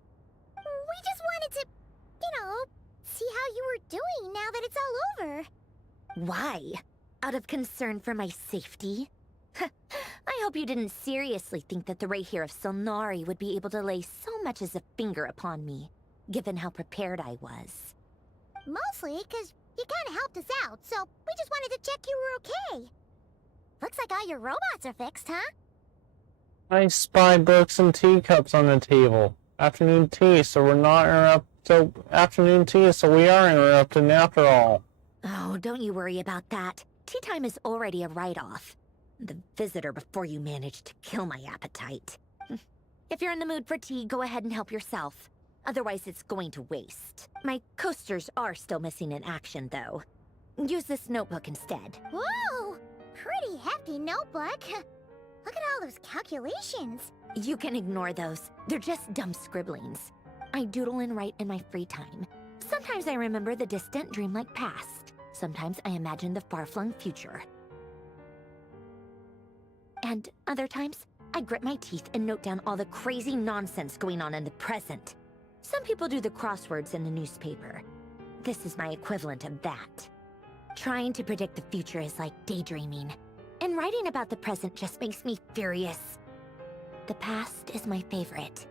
We just wanted to, see how you were doing now that it's all over. Why? Out of concern for my safety? I hope you didn't seriously think that the Rayhir of Solnari would be able to lay so much as a finger upon me, given how prepared I was. Mostly because you kind of helped us out, so we just wanted to check you were okay. Looks like all your robots are fixed, huh? I spy books and teacups on the table. Afternoon tea, so we're not interrupted. So afternoon tea, so we are interrupted after all. Oh, don't you worry about that. Tea time is already a write-off. The visitor before you managed to kill my appetite. If you're in the mood for tea, go ahead and help yourself. Otherwise, it's going to waste. My coasters are still missing in action, though. Use this notebook instead. Whoa! Pretty hefty notebook. Look at all those calculations. You can ignore those. They're just dumb scribblings. I doodle and write in my free time. Sometimes I remember the distant, dreamlike past. Sometimes I imagine the far-flung future. And other times, I grit my teeth and note down all the crazy nonsense going on in the present. Some people do the crosswords in the newspaper. This is my equivalent of that. Trying to predict the future is like daydreaming. And writing about the present just makes me furious. The past is my favorite.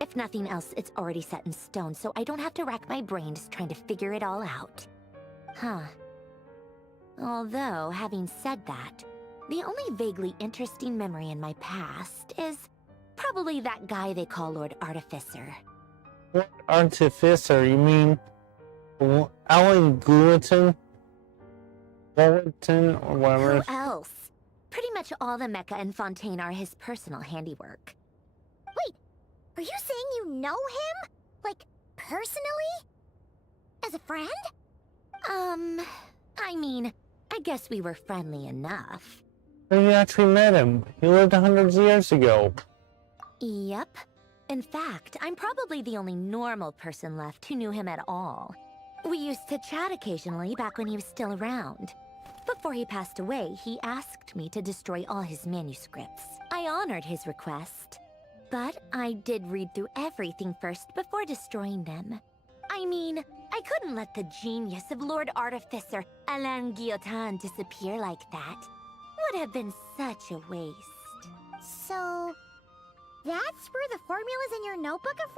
If nothing else, it's already set in stone, so I don't have to rack my brains trying to figure it all out. Huh. Although, having said that, the only vaguely interesting memory in my past is probably that guy they call Lord Artificer. What Artificer? You mean Alan Gulleton? Gulleton, or whatever. Who else? Pretty much all the mecha in Fontaine are his personal handiwork. Wait, are you saying you know him? Like, personally? As a friend? I mean, I guess we were friendly enough. But you actually met him. He lived hundreds of years ago. Yep. In fact, I'm probably the only normal person left who knew him at all. We used to chat occasionally back when he was still around. Before he passed away, he asked me to destroy all his manuscripts. I honored his request. But I did read through everything first before destroying them. I mean, I couldn't let the genius of Lord Artificer Alain Guillotin disappear like that. Would have been such a waste. So, that's where the formulas in your notebook are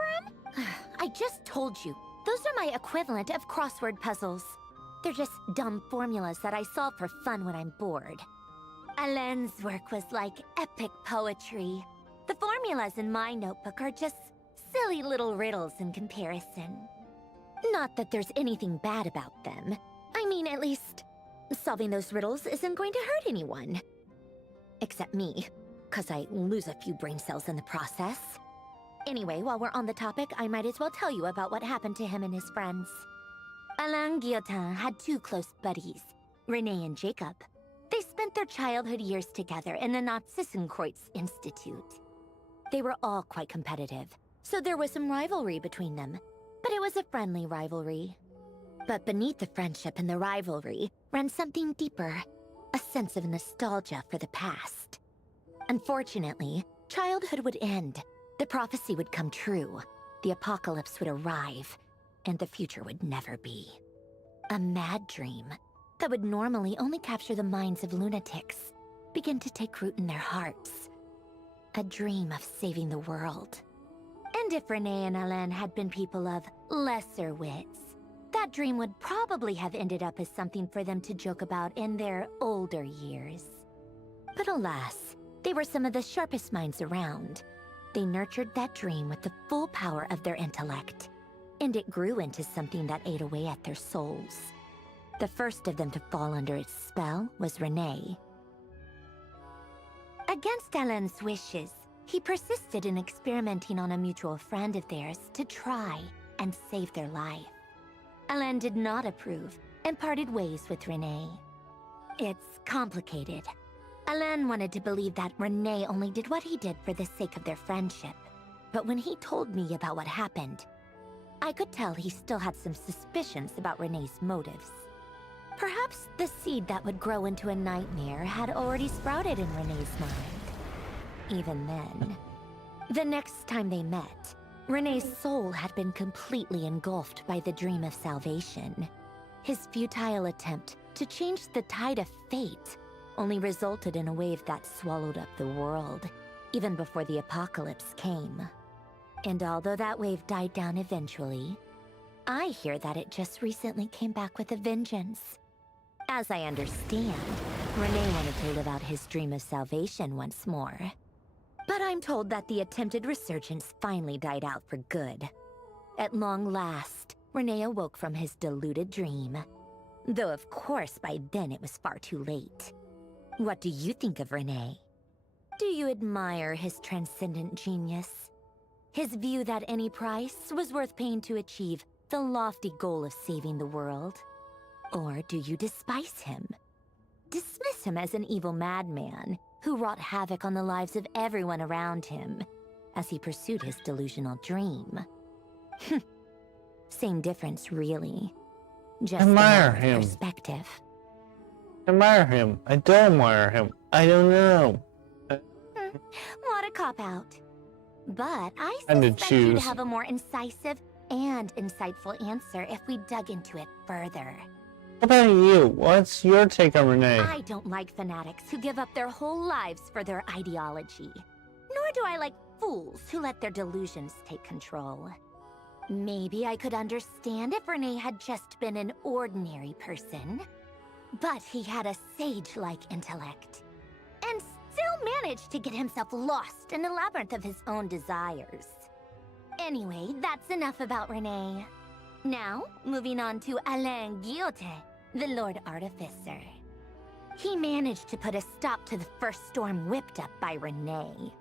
from? I just told you. Those are my equivalent of crossword puzzles. They're just dumb formulas that I solve for fun when I'm bored. Alain's work was like epic poetry. The formulas in my notebook are just silly little riddles in comparison. Not that there's anything bad about them. I mean, at least, solving those riddles isn't going to hurt anyone. Except me, 'cause I lose a few brain cells in the process. Anyway, while we're on the topic, I might as well tell you about what happened to him and his friends. Alain Guillotin had two close buddies, Renee and Jacob. They spent their childhood years together in the Narzissenkreuz Institute. They were all quite competitive, so there was some rivalry between them, but it was a friendly rivalry. But beneath the friendship and the rivalry ran something deeper, a sense of nostalgia for the past. Unfortunately, childhood would end, the prophecy would come true, the apocalypse would arrive, and the future would never be. A mad dream that would normally only capture the minds of lunatics began to take root in their hearts. A dream of saving the world. And if Renee and Alain had been people of lesser wits, that dream would probably have ended up as something for them to joke about in their older years. But alas, they were some of the sharpest minds around. They nurtured that dream with the full power of their intellect, and it grew into something that ate away at their souls. The first of them to fall under its spell was Renee. Against Alain's wishes, he persisted in experimenting on a mutual friend of theirs to try and save their life. Alain did not approve and parted ways with Renee. It's complicated. Alain wanted to believe that Renee only did what he did for the sake of their friendship. But when he told me about what happened, I could tell he still had some suspicions about Renee's motives. Perhaps the seed that would grow into a nightmare had already sprouted in Renee's mind. Even then, the next time they met, Renee's soul had been completely engulfed by the dream of salvation. His futile attempt to change the tide of fate only resulted in a wave that swallowed up the world, even before the apocalypse came. And although that wave died down eventually, I hear that it just recently came back with a vengeance. As I understand, Renee wanted to live out his dream of salvation once more. But I'm told that the attempted resurgence finally died out for good. At long last, Renee awoke from his deluded dream. Though of course by then it was far too late. What do you think of Renee? Do you admire his transcendent genius? His view that any price was worth paying to achieve the lofty goal of saving the world? Or do you despise him? Dismiss him as an evil madman who wrought havoc on the lives of everyone around him as he pursued his delusional dream? Same difference, really. Just Admire a matter him. of perspective. Admire him. I don't admire him. I don't know. What a cop-out. But I And to suspect you'd choose. have a more incisive and insightful answer if we dug into it further. What about you? What's your take on Renee? I don't like fanatics who give up their whole lives for their ideology. Nor do I like fools who let their delusions take control. Maybe I could understand if Renee had just been an ordinary person. But he had a sage-like intellect. And still managed to get himself lost in the labyrinth of his own desires. Anyway, that's enough about Renee. Now, moving on to Alain Guillotin, the Lord Artificer. He managed to put a stop to the first storm whipped up by Renee.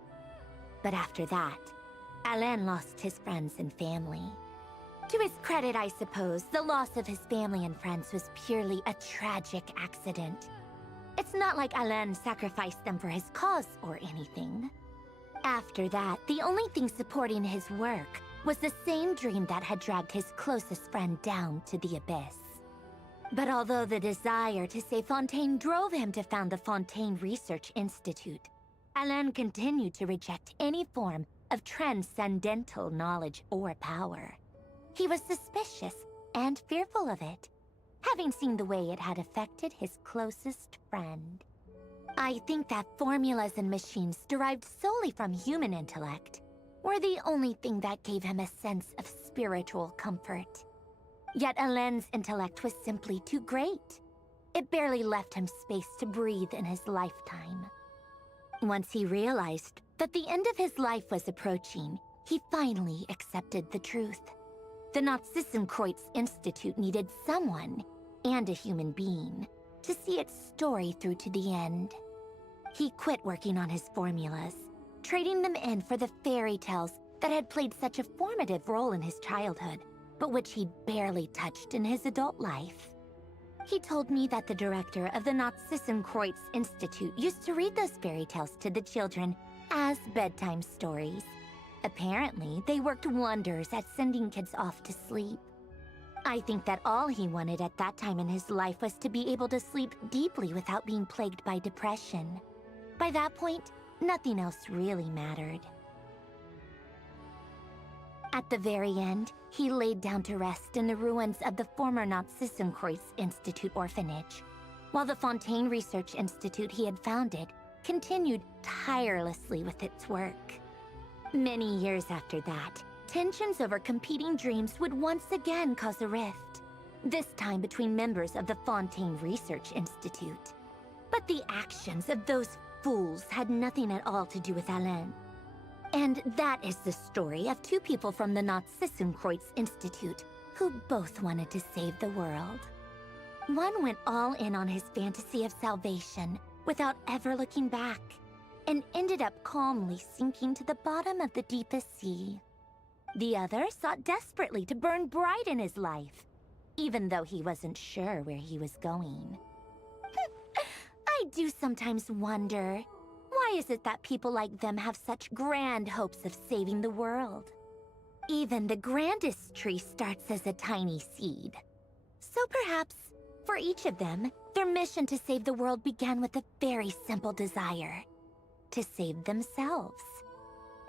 But after that, Alain lost his friends and family. To his credit, I suppose, the loss of his family and friends was purely a tragic accident. It's not like Alain sacrificed them for his cause or anything. After that, the only thing supporting his work was the same dream that had dragged his closest friend down to the abyss. But although the desire to save Fontaine drove him to found the Fontaine Research Institute, Alain continued to reject any form of transcendental knowledge or power. He was suspicious and fearful of it, having seen the way it had affected his closest friend. I think that formulas and machines derived solely from human intellect were the only thing that gave him a sense of spiritual comfort. Yet Alain's intellect was simply too great. It barely left him space to breathe in his lifetime. Once he realized that the end of his life was approaching, he finally accepted the truth. The Nazissenkreuz Institute needed someone, and a human being, to see its story through to the end. He quit working on his formulas, trading them in for the fairy tales that had played such a formative role in his childhood, but which he'd barely touched in his adult life. He told me that the director of the Nazissenkreuz Institute used to read those fairy tales to the children as bedtime stories. Apparently, they worked wonders at sending kids off to sleep. I think that all he wanted at that time in his life was to be able to sleep deeply without being plagued by depression. By that point, nothing else really mattered. At the very end, he laid down to rest in the ruins of the former Nazissenkreuz Institute orphanage, while the Fontaine Research Institute he had founded continued tirelessly with its work. Many years after that, tensions over competing dreams would once again cause a rift, this time between members of the Fontaine Research Institute. But the actions of those fools had nothing at all to do with Alain. And that is the story of two people from the Nazissenkreuz Institute who both wanted to save the world. One went all in on his fantasy of salvation without ever looking back, and ended up calmly sinking to the bottom of the deepest sea. The other sought desperately to burn bright in his life, even though he wasn't sure where he was going. I do sometimes wonder, why is it that people like them have such grand hopes of saving the world? Even the grandest tree starts as a tiny seed. So perhaps, for each of them, their mission to save the world began with a very simple desire: to save themselves.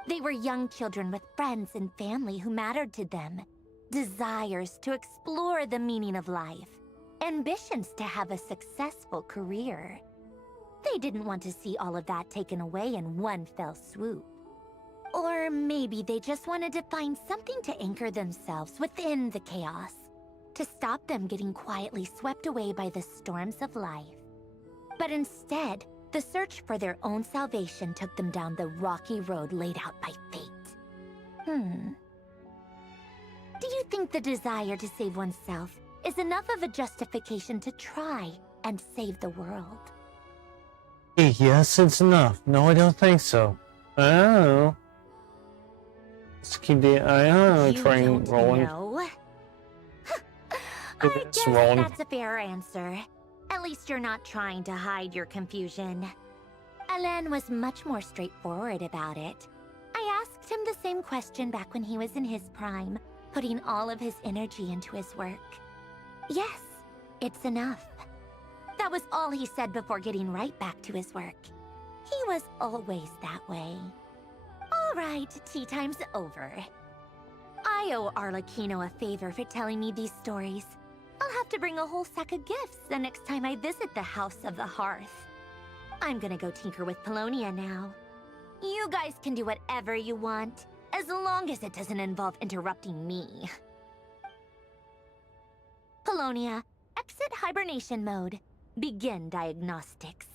They were young children with friends and family who mattered to them, desires to explore the meaning of life, ambitions to have a successful career. They didn't want to see all of that taken away in one fell swoop. Or maybe they just wanted to find something to anchor themselves within the chaos, to stop them getting quietly swept away by the storms of life. But instead, the search for their own salvation took them down the rocky road laid out by fate. Do you think the desire to save oneself is enough of a justification to try and save the world? Yes, it's enough. No, I don't think so. I don't know. Let's keep the train rolling. No. I guess that's a fair answer. At least you're not trying to hide your confusion. Alain was much more straightforward about it. I asked him the same question back when he was in his prime, putting all of his energy into his work. Yes, it's enough. That was all he said before getting right back to his work. He was always that way. All right, tea time's over. I owe Arlecchino a favor for telling me these stories. I'll have to bring a whole sack of gifts the next time I visit the House of the Hearth. I'm gonna go tinker with Polonia now. You guys can do whatever you want, as long as it doesn't involve interrupting me. Polonia, exit hibernation mode. Begin diagnostics.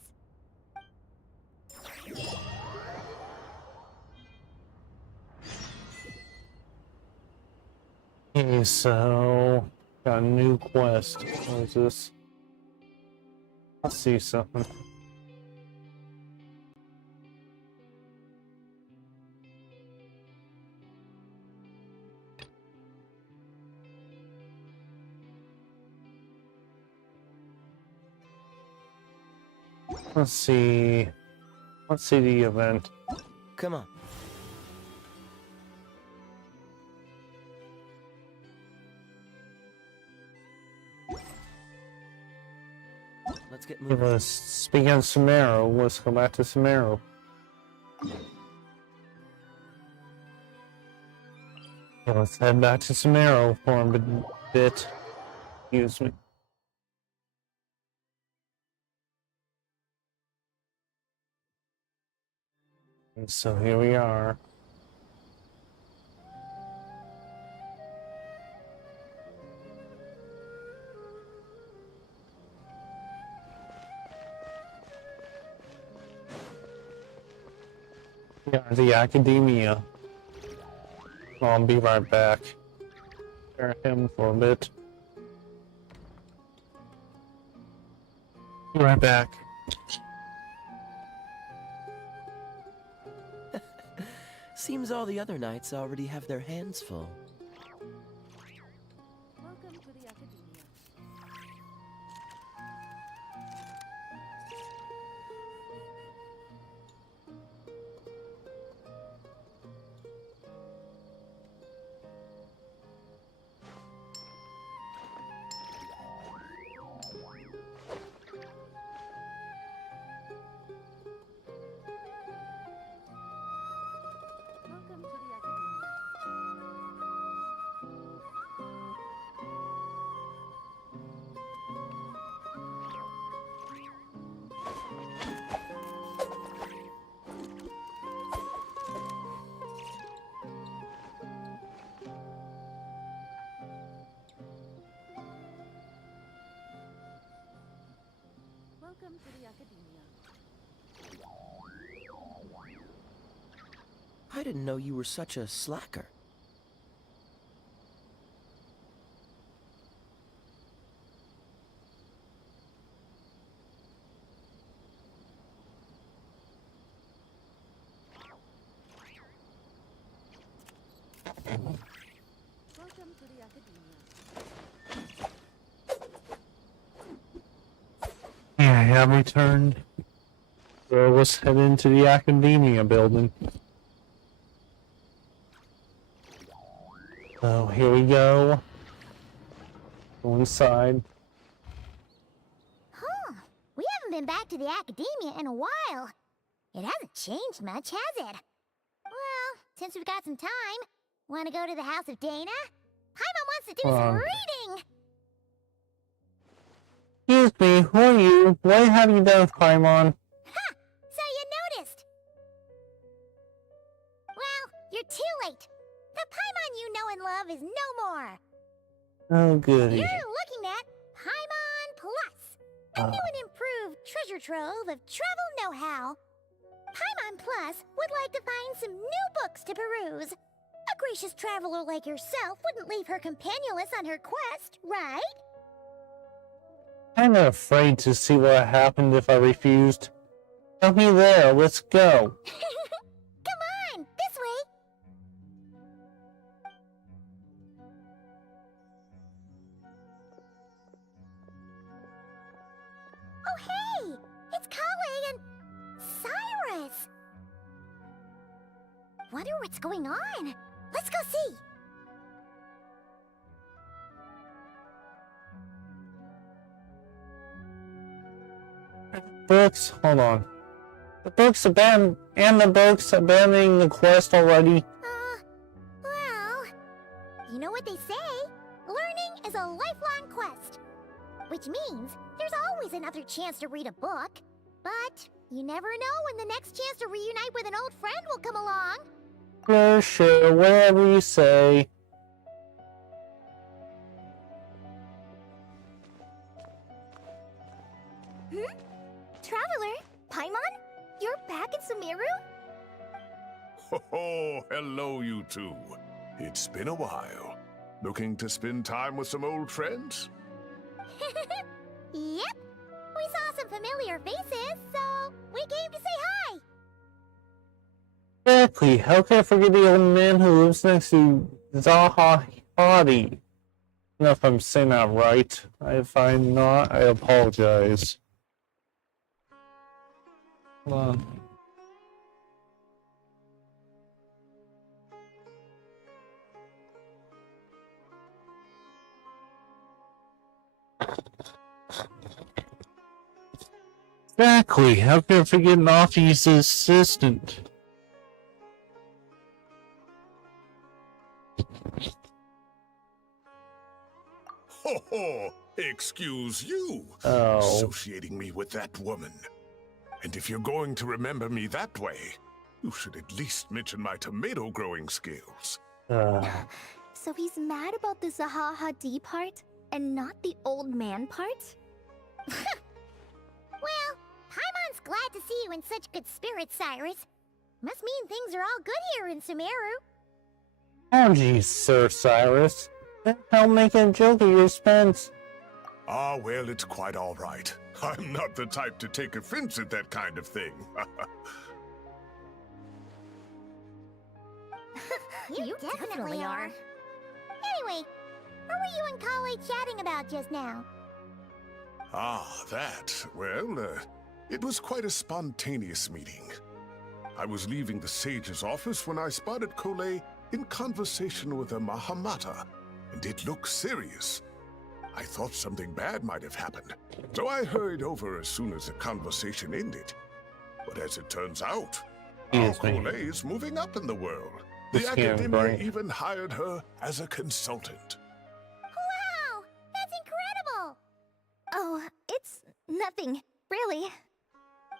Okay, so got a new quest. What is this? Let's see something. Let's see. Let's see the event. Come on. Let's get moving. Speaking of Sumeru, let's go back to Sumeru. Let's head back to Sumeru for a bit. Excuse me. And so here we are. Yeah, the academia. I'll be right back. Spare him for a bit. Be right back. Seems all the other knights already have their hands full. Welcome to the Academia. Welcome to the Academia. Welcome to the Academia. I didn't know you were such a slacker. Welcome to the Academia. Yeah, I have returned. So let's head into the academia building. So here we go. Go inside. Huh. We haven't been back to the academia in a while. It hasn't changed much, has it? Well, since we've got some time, want to go to the house of Dana? Paimon wants to do some reading! Excuse me, who are you? What have you done, Paimon? Ha! So you noticed! Well, you're too late. The Paimon you know and love is no more. Oh, goody. You're looking at Paimon Plus, a new and improved treasure trove of travel know-how. Paimon Plus would like to find some new books to peruse. A gracious traveler like yourself wouldn't leave her companionless on her quest, right? I'm afraid to see what happened if I refused. Tell me there, let's go. Come on, this way. Oh hey, it's Krai and Cyrus. Wonder what's going on. Let's go see. Books, hold on. The books abandoning the quest already. Well, you know what they say? Learning is a lifelong quest. Which means there's always another chance to read a book. But you never know when the next chance to reunite with an old friend will come along. Sure, whatever you say. Traveler, Paimon? You're back in Sumeru? Oh, hello, you two. It's been a while. Looking to spend time with some old friends? Yep. We saw saw some familiar faces, so we came to say hi. Exactly. How can I forget the old man who lives next to Zaha Hadi? I don't know if I'm saying that right. If I'm not, I apologize. Hold on. Exactly. How can I forget Nafi's assistant? Ho ho! Excuse you Oh. associating me with that woman. And if you're going to remember me that way, you should at least mention my tomato growing skills. So he's mad about the Zaha Hadid part, and not the old man part? Well, Paimon's glad to see you in such good spirits, Cyrus. Must mean things are all good here in Sumeru. Apologies, Sir Cyrus. I'll make a joke at your expense. Ah, well, it's quite all right. I'm not the type to take offense at that kind of thing. You definitely are. Anyway, what were you and Krai chatting about just now? Ah, that. Well, it was quite a spontaneous meeting. I was leaving the sage's office when I spotted Kole in conversation with a Mahamata, and it looked serious. I thought something bad might have happened, so I hurried over as soon as the conversation ended. But as it turns out, our Kole is moving up in the world. The Academia even hired her as a consultant. Wow! That's incredible! Oh, it's nothing, really.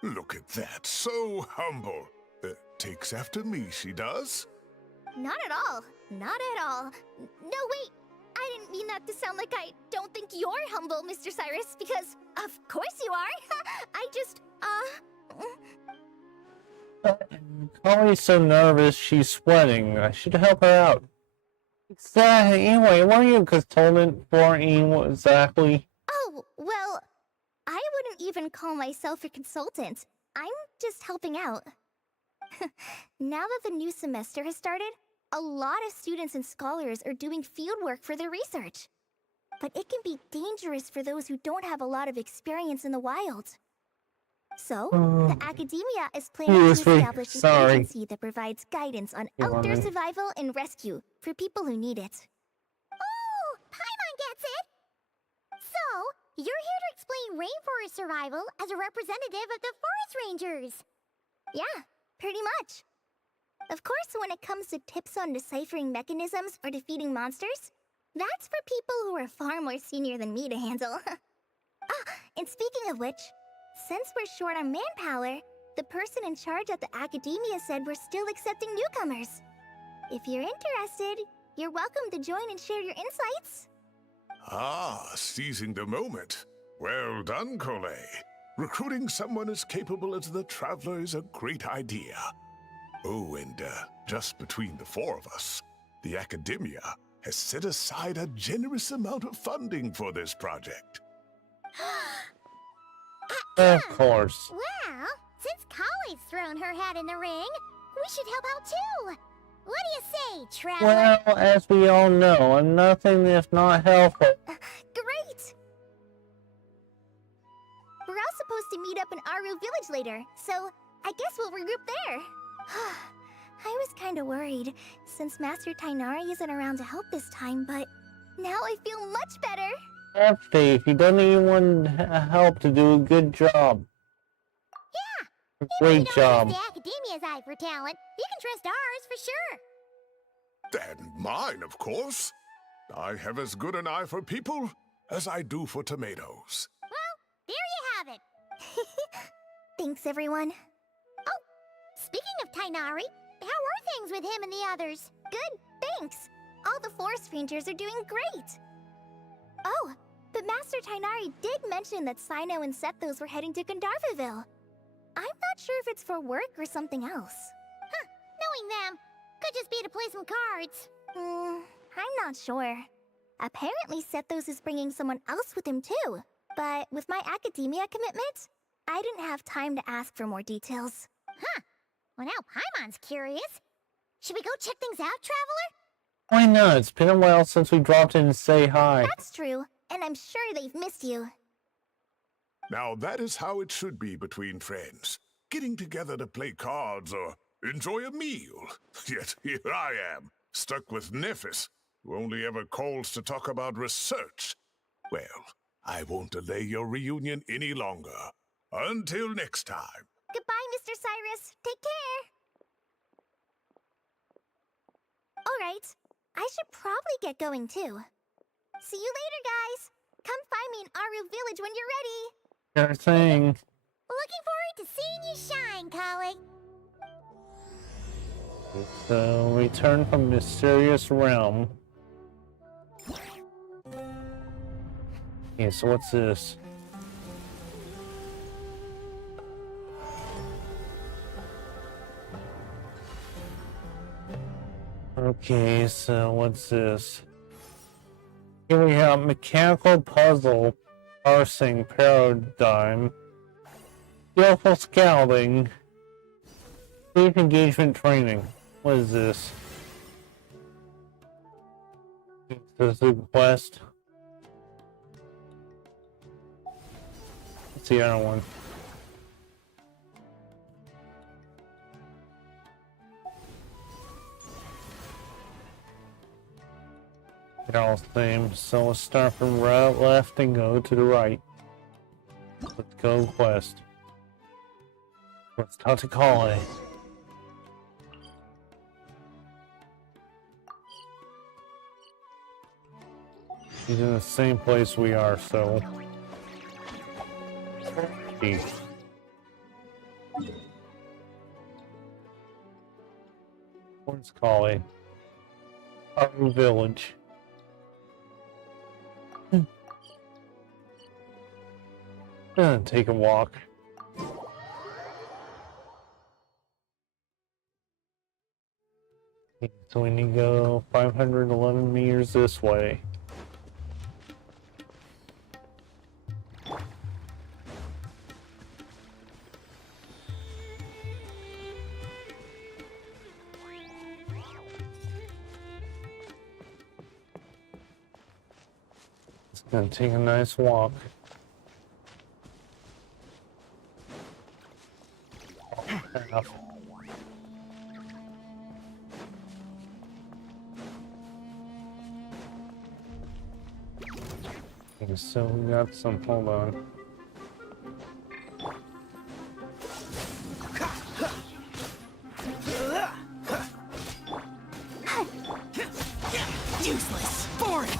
Look at that, so humble. Takes after me, she does? Not at all. Not at all. No, wait. I didn't mean that to sound like I don't think you're humble, Mr. Cyrus, because of course you are. I just, Kali's so nervous, she's sweating. I should help her out. Exactly. Anyway, what are you a consultant for, exactly? Oh, well, I wouldn't even call myself a consultant. I'm just helping out. Now that the new semester has started, a lot of students and scholars are doing fieldwork for their research. But it can be dangerous for those who don't have a lot of experience in the wild. So, the Academia is planning to establish an agency that provides guidance on outdoor survival and rescue for people who need it. Oh, Paimon gets it! So, you're here to explain rainforest survival as a representative of the Forest Rangers. Yeah, pretty much. Of course, when it comes to tips on deciphering mechanisms or defeating monsters, that's for people who are far more senior than me to handle. And speaking of which, since we're short on manpower, the person in charge at the Academia said we're still accepting newcomers. If you're interested, you're welcome to join and share your insights. Ah, seizing the moment. Well done, Kole. Recruiting someone as capable as the Traveler is a great idea. Oh, and just between the four of us, the Academia has set aside a generous amount of funding for this project. Of course. Well, since Kali's thrown her hat in the ring, we should help out too. What do you say, Traveler? Well, as we all know, I'm nothing if not helpful. Great! We're all supposed to meet up in Aru Village later, so I guess we'll regroup there. I was kinda worried, since Master Tainari isn't around to help this time, but now I feel much better. Have faith. He doesn't even want help to do a good job. Yeah! Great job. If you don't use the Academia's eye for talent, you can trust ours for sure. And mine, of course. I have as good an eye for people as I do for tomatoes. Well, there you have it. Thanks, everyone. Oh, speaking of Tainari, how are things with him and the others? Good, thanks. All the Forest Rangers are doing great. Oh, but Master Tainari did mention that Sino and Sethos were heading to Gandharvaville. I'm not sure if it's for work or something else. Huh, knowing them, could just be to play some cards. I'm not sure. Apparently Sethos is bringing someone else with him too. but with my academia commitment, I didn't have time to ask for more details. Huh. Well, now Paimon's curious. Should we go check things out, Traveler? Why not? It's been a while since we dropped in to say hi. That's true, and I'm sure they've missed you. Now that is how it should be between friends. Getting together to play cards or enjoy a meal. Yet here I am, stuck with Nephis, who only ever calls to talk about research. Well, I won't delay your reunion any longer. Until next time. Goodbye, Mr. Cyrus. Take care. Alright, I should probably get going too. See you later, guys. Come find me in Aru Village when you're ready. Sure thing. Looking forward to seeing you shine, colleague. So, return from mysterious realm. Okay, so what's this? Okay, so what's this? Here we have mechanical puzzle parsing paradigm, skillful scouting, safe engagement training. What is this? This is the quest. What's the other one? They're all the same, so let's start from right left and go to the right. Let's go quest. Let's talk to Krai. He's in the same place we are, so... Where's Krai? Aru Village. Take a walk. So we need to go 511 meters this way. It's gonna take a nice walk. Enough. Okay, so we got some, hold on. Useless! Boring!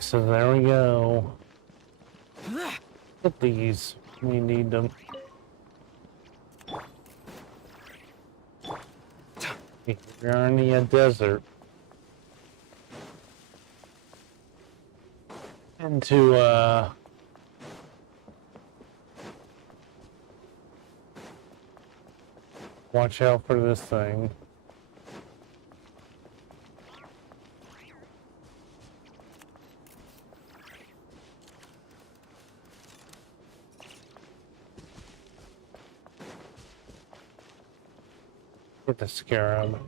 So there we go. Get these. We need them. We're in the desert. Into watch out for this thing. Get the scarab.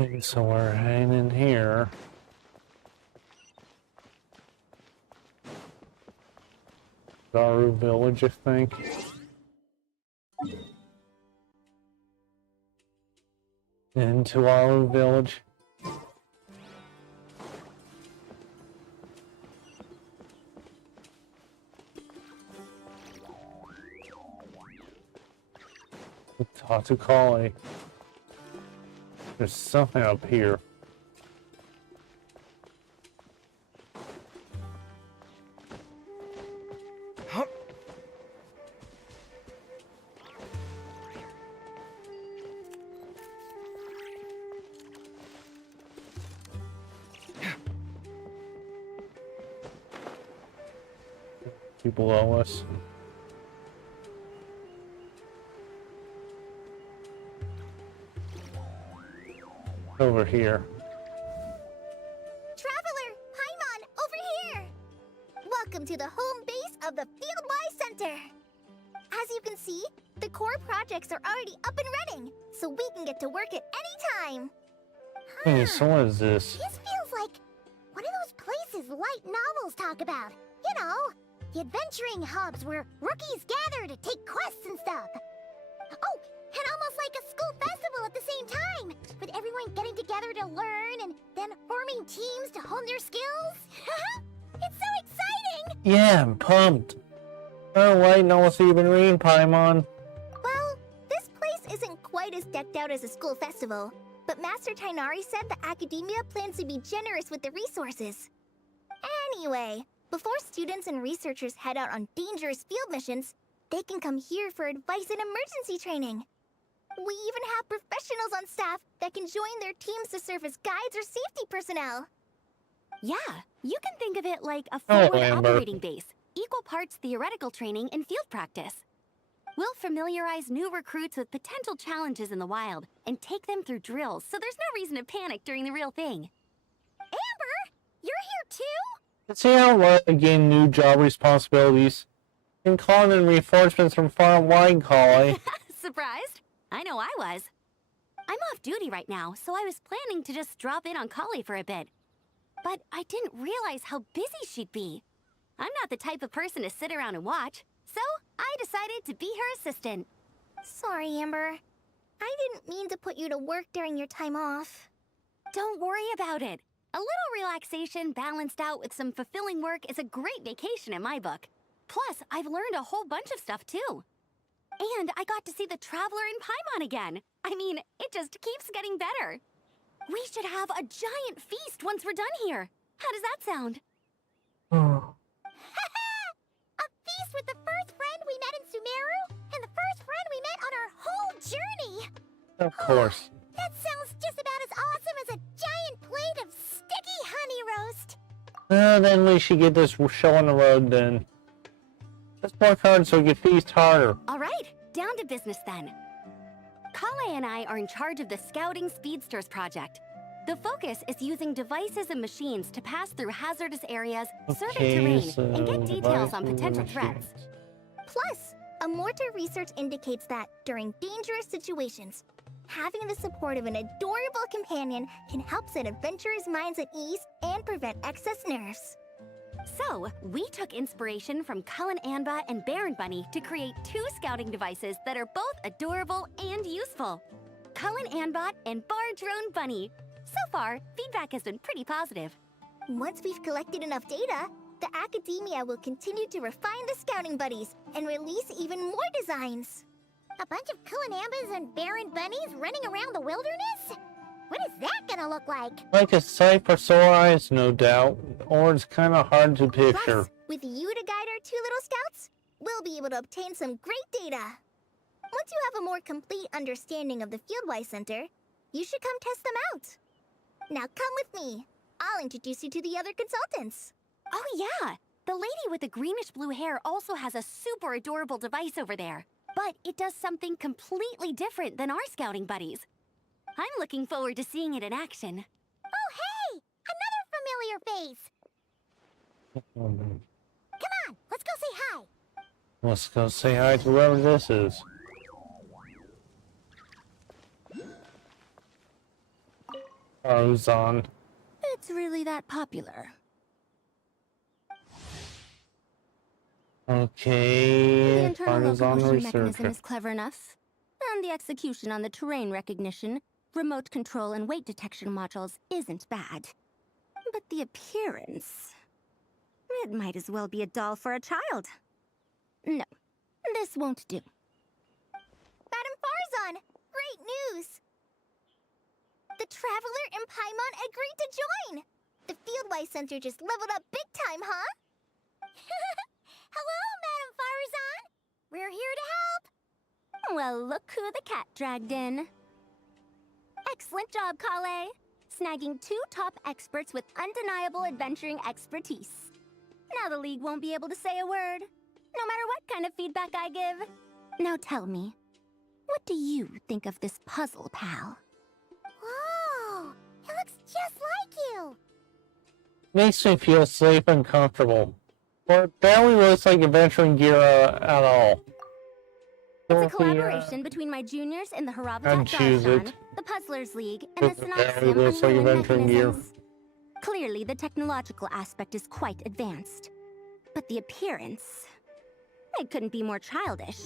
Okay, so we're heading in here. Aru Village, I think. Into Aru Village. Talk to Krai. There's something up here. People below us. Over here. Traveler, Paimon, over here! Welcome to the home base of the Fieldwise Center. As you can see, the core projects are already up and running, so we can get to work at any time. Hey, so what is this? This feels like one of those places light novels talk about. You know, the adventuring hubs where rookies gather to take quests and stuff. Oh, and almost like a school festival at the same time, with everyone getting together to learn and then forming teams to hone their skills. It's so exciting! Yeah, I'm pumped. Oh, wait, know what you've been reading, Paimon. Well, this place isn't quite as decked out as a school festival, but Master Tainari said the academia plans to be generous with the resources. Anyway, before students and researchers head out on dangerous field missions, they can come here for advice and emergency training. We even have professionals on staff that can join their teams to serve as guides or safety personnel. Yeah, you can think of it like a Oh, forward Amber. operating base, equal parts theoretical training and field practice. We'll familiarize new recruits with potential challenges in the wild and take them through drills so there's no reason to panic during the real thing. Amber, you're here too? Let's see how well I gain new job responsibilities. And calling in reinforcements from far and wide, Krai. Surprised? I know I was. I'm off duty right now, so I was planning to just drop in on Kali for a bit. But I didn't realize how busy she'd be. I'm not the type of person to sit around and watch, so I decided to be her assistant. Sorry, Amber. I didn't mean to put you to work during your time off. Don't worry about it. A little relaxation balanced out with some fulfilling work is a great vacation in my book. Plus, I've learned a whole bunch of stuff too. And I got to see the Traveler in Paimon again. I mean, it just keeps getting better. We should have a giant feast once we're done here. How does that sound? A feast with the first friend we met in Sumeru, and the first friend we met on our whole journey! Of course. That sounds just about as awesome as a giant plate of sticky honey roast! Then we should get this show on the road then. Let's work hard so we can feast harder. All right, down to business then. Kale and I are in charge of the Scouting Speedsters project. The focus is using devices and machines to pass through hazardous areas, survey terrain, and get details on potential threats. Plus, a mortar research indicates that, during dangerous situations, having the support of an adorable companion can help set adventurers' minds at ease and prevent excess nerves. So, we took inspiration from Cullen Anba and Baron Bunny to create 2 scouting devices that are both adorable and useful. Cullen Anbot and Bar Drone Bunny. So far, feedback has been pretty positive. Once we've collected enough data, the academia will continue to refine the scouting buddies and release even more designs. A bunch of Kulanambas and Baron Bunnies running around the wilderness? What is that gonna look like? Like a sight for sore eyes, no doubt. Or it's kind of hard to picture. Plus, with you to guide our 2 little scouts, we'll be able to obtain some great data. Once you have a more complete understanding of the Fieldwise Center, you should come test them out. Now come with me. I'll introduce you to the other consultants. Oh yeah! The lady with the greenish-blue hair also has a super adorable device over there. But it does something completely different than our scouting buddies. I'm looking forward to seeing it in action. Oh hey! Another familiar face! Come on, let's go say hi! Let's go say hi to whoever this is. Ozon. It's really that popular. Okay, The internal Ozon locomotion mechanism researcher. is clever enough. And the execution on the terrain recognition, remote control, and weight detection modules isn't bad. But the appearance... it might as well be a doll for a child. No, this won't do. Madame Farzan, great news! The Traveler and Paimon agreed to join! The Fieldwise Center just leveled up big time, huh? Hello, Madame Farzan! We're here to help! Well, look who the cat dragged in. Excellent job, Kale. Snagging 2 top experts with undeniable adventuring expertise. Now the League won't be able to say a word, no matter what kind of feedback I give. Now tell me, what do you think of this puzzle, pal? Whoa! It looks just like you! Makes me feel safe and comfortable. But it barely looks like adventuring gear at all. It's a collaboration between my juniors in the I'd choose Haravatat it. the Puzzlers League, and the It barely Synoxium looks like on human adventuring gear. mechanisms. Clearly, the technological aspect is quite advanced. But the appearance... it couldn't be more childish.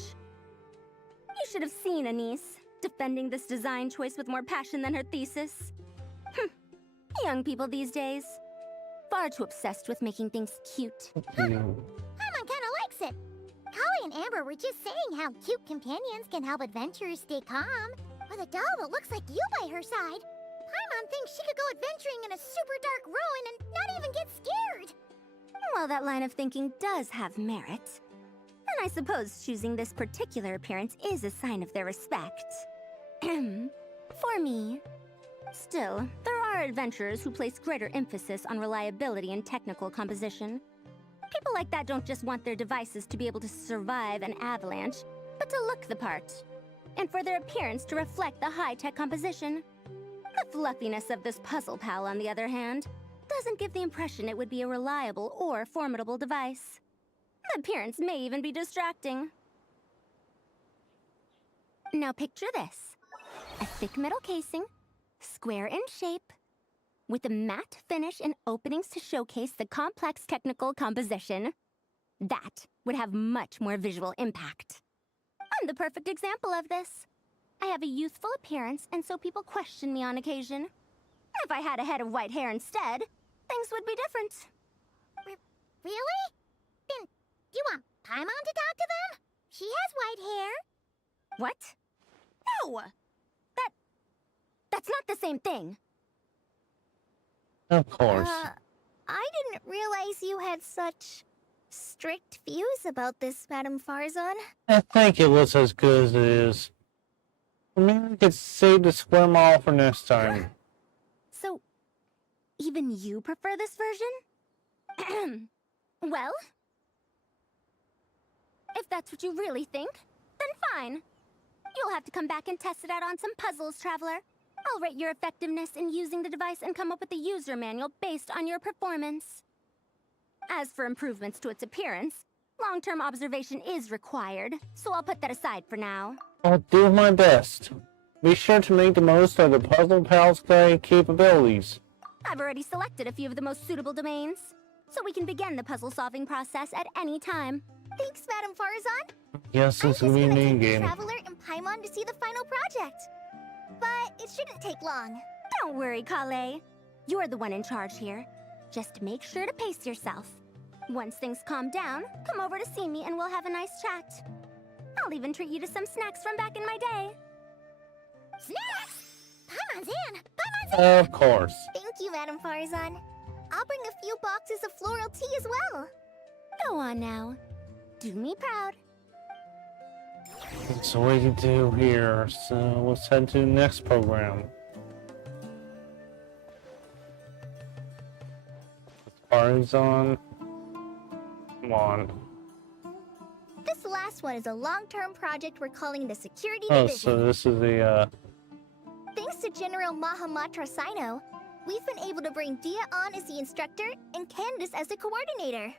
You should have seen Anise, defending this design choice with more passion than her thesis. Young people these days. Far too obsessed with making things cute. Paimon kinda likes it. Kali and Amber were just saying how cute companions can help adventurers stay calm. With a doll that looks like you by her side, Paimon thinks she could go adventuring in a super dark ruin and not even get scared. Well, that line of thinking does have merit. And I suppose choosing this particular appearance is a sign of their respect. For me. Still, there are adventurers who place greater emphasis on reliability and technical composition. People like that don't just want their devices to be able to survive an avalanche, but to look the part. And for their appearance to reflect the high-tech composition. The fluffiness of this puzzle pal, on the other hand, doesn't give the impression it would be a reliable or formidable device. The appearance may even be distracting. Now picture this. A thick metal casing, square in shape, with a matte finish and openings to showcase the complex technical composition. That would have much more visual impact. I'm the perfect example of this. I have a youthful appearance, and so people question me on occasion. If I had a head of white hair instead, things would be different. Really? Then, you want Paimon to talk to them? She has white hair. What? No! That's not the same thing. Of course. I didn't realize you had such strict views about this, Madame Farzan. I think it looks as good as it is. Maybe we could save the square model for next time. So, even you prefer this version? Well, if that's what you really think, then fine. You'll have to come back and test it out on some puzzles, Traveler. I'll rate your effectiveness in using the device and come up with a user manual based on your performance. As for improvements to its appearance, long-term observation is required, so I'll put that aside for now. I'll do my best. Be sure to make the most of the Puzzle Pal's capabilities. I've already selected a few of the most suitable domains, so we can begin the puzzle-solving process at any time. Thanks, Madame Farzan. Yes, this will be a main game. Traveler and Paimon to see the final project. But it shouldn't take long. Don't worry, Kale. You're the one in charge here. Just make sure to pace yourself. Once things calm down, come over to see me and we'll have a nice chat. I'll even treat you to some snacks from back in my day. Snacks? Paimon's in! Paimon's in! Of course. Thank you, Madame Farzan. I'll bring a few boxes of floral tea as well. Go on now. Do me proud. That's what we can do here. So let's head to the next program. Farzan. Come on. This last one is a long-term project we're calling the Security Oh, Division. so this is the Thanks to General Mahamatra Sino, we've been able to bring Dia on as the instructor and Candace as the coordinator.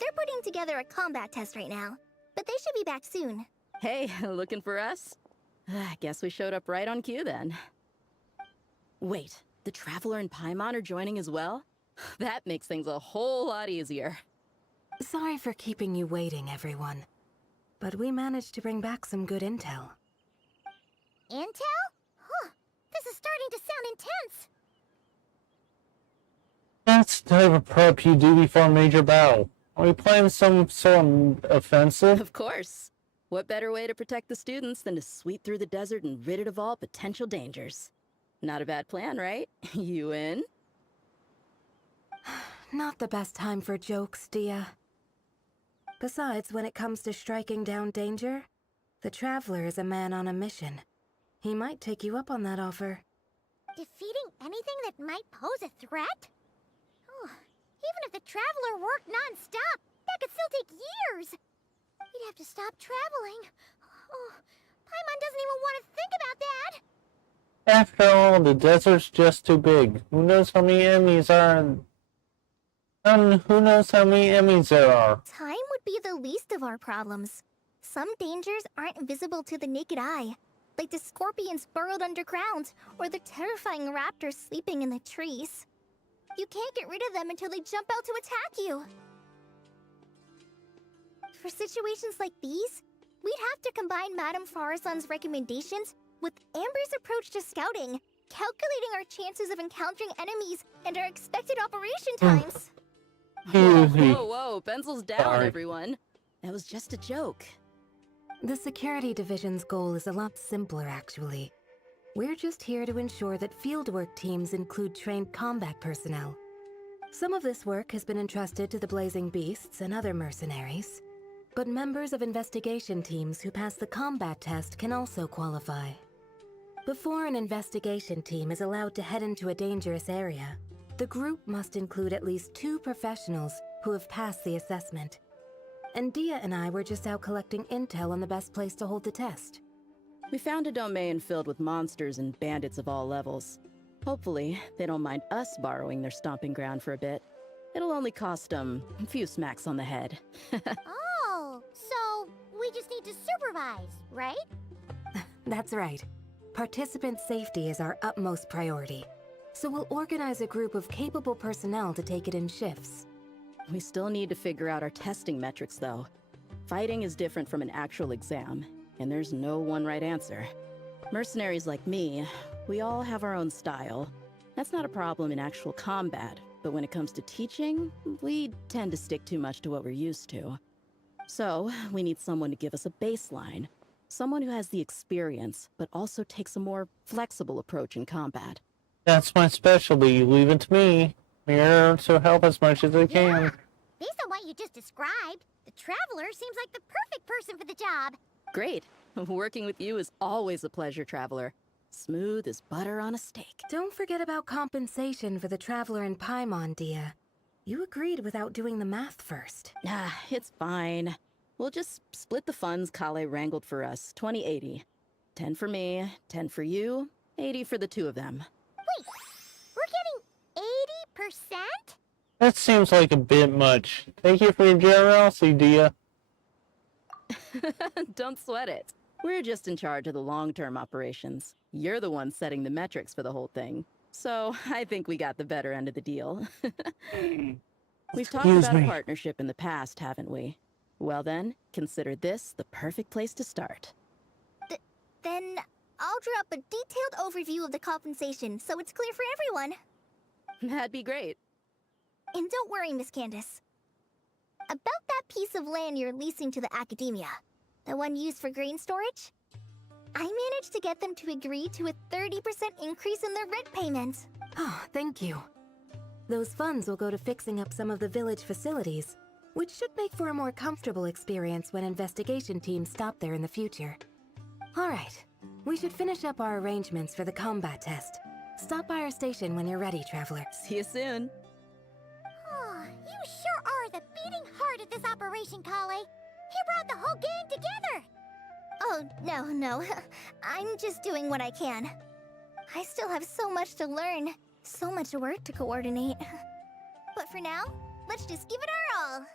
They're putting together a combat test right now, but they should be back soon. Hey, looking for us? I guess we showed up right on cue then. Wait, the Traveler and Paimon are joining as well? That makes things a whole lot easier. Sorry for keeping you waiting, everyone. But we managed to bring back some good intel. Intel? Huh, this is starting to sound intense. that's the type of prep you do before a major battle. Are we planning some sort of offensive? Of course. What better way to protect the students than to sweep through the desert and rid it of all potential dangers? Not a bad plan, right? You in? Not the best time for jokes, Dia. Besides, when it comes to striking down danger, the Traveler is a man on a mission. He might take you up on that offer. Defeating anything that might pose a threat? Oh, Even if the Traveler worked non-stop, that could still take years. He'd have to stop traveling. Oh, Paimon doesn't even want to think about that. After all, the desert's just too big. Who knows how many enemies are? Who knows how many enemies there are? Time would be the least of our problems. Some dangers aren't visible to the naked eye, like the scorpions burrowed underground, or the terrifying raptors sleeping in the trees. You can't get rid of them until they jump out to attack you. For situations like these, we'd have to combine Madame Farazan's recommendations with Amber's approach to scouting, calculating our chances of encountering enemies and our expected operation times. Whoa, whoa, whoa, pencils down, Sorry. everyone. That was just a joke. The security division's goal is a lot simpler, actually. We're just here to ensure that fieldwork teams include trained combat personnel. Some of this work has been entrusted to the Blazing Beasts and other mercenaries, but members of investigation teams who pass the combat test can also qualify. Before an investigation team is allowed to head into a dangerous area, the group must include at least 2 professionals who have passed the assessment. And Dia and I were just out collecting intel on the best place to hold the test. We found a domain filled with monsters and bandits of all levels. Hopefully, they don't mind us borrowing their stomping ground for a bit. It'll only cost them a few smacks on the head. Oh, so we just need to supervise, right? That's right. Participant safety is our utmost priority. So we'll organize a group of capable personnel to take it in shifts. We still need to figure out our testing metrics, though. Fighting is different from an actual exam, and there's no one right answer. Mercenaries like me, we all have our own style. That's not a problem in actual combat, but when it comes to teaching, we tend to stick too much to what we're used to. So, we need someone to give us a baseline. Someone who has the experience, but also takes a more flexible approach in combat. That's my specialty. Leave it to me. I'm here to help as much as I can. Based on what you just described, the Traveler seems like the perfect person for the job. Great. Working with you is always a pleasure, Traveler. Smooth as butter on a steak. Don't forget about compensation for the Traveler in Paimon, Dia. You agreed without doing the math first. Ah, it's fine. We'll just split the funds Kale wrangled for us, 20-80. 10 for me, 10 for you, 80 for the 2 of them. Wait, we're getting 80%? That seems like a bit much. Thank you for your generosity, Dia. Don't sweat it. We're just in charge of the long-term operations. You're the one setting the metrics for the whole thing. So, I think we got the better end of the deal. We've talked about a partnership in the past, haven't we? Well then, consider this the perfect place to start. Then I'll draw up a detailed overview of the compensation so it's clear for everyone. That'd be great. And don't worry, Miss Candace. About that piece of land you're leasing to the Academia, the one used for grain storage, I managed to get them to agree to a 30% increase in their rent payment. Oh, thank you. Those funds will go to fixing up some of the village facilities, which should make for a more comfortable experience when investigation teams stop there in the future. All right, we should finish up our arrangements for the combat test. Stop by our station when you're ready, Traveler. See you soon. Oh, you sure are the beating heart of this operation, Kale. He brought the whole gang together. Oh, no. I'm just doing what I can. I still have so much to learn, so much work to coordinate. But for now, let's just give it our all.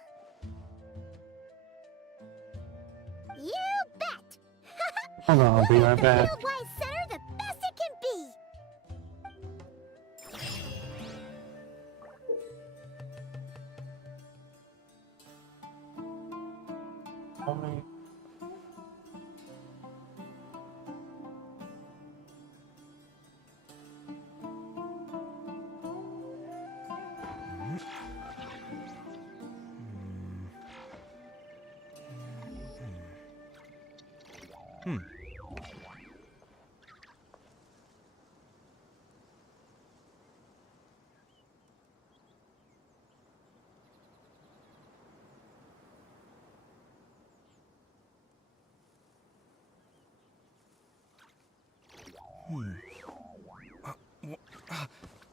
You bet! Hold on, I'll be right back. Fieldwise Center the best it can be!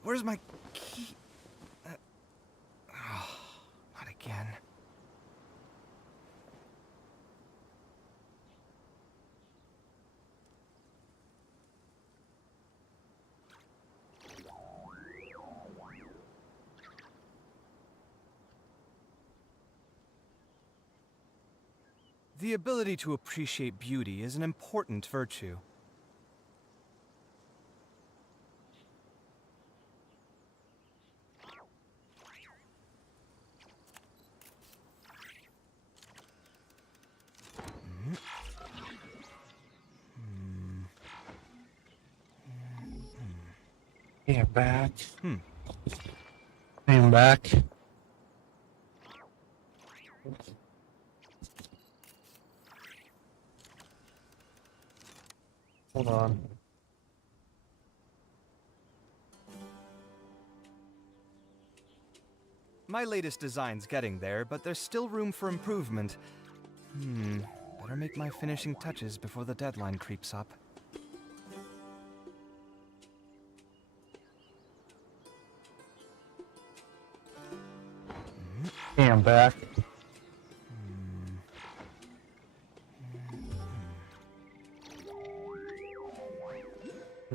Where's my key? The ability to appreciate beauty is an important virtue. Yeah, back. I'm back. Hold on. My latest design's getting there, but there's still room for improvement. Better make my finishing touches before the deadline creeps up. Yeah, I'm back.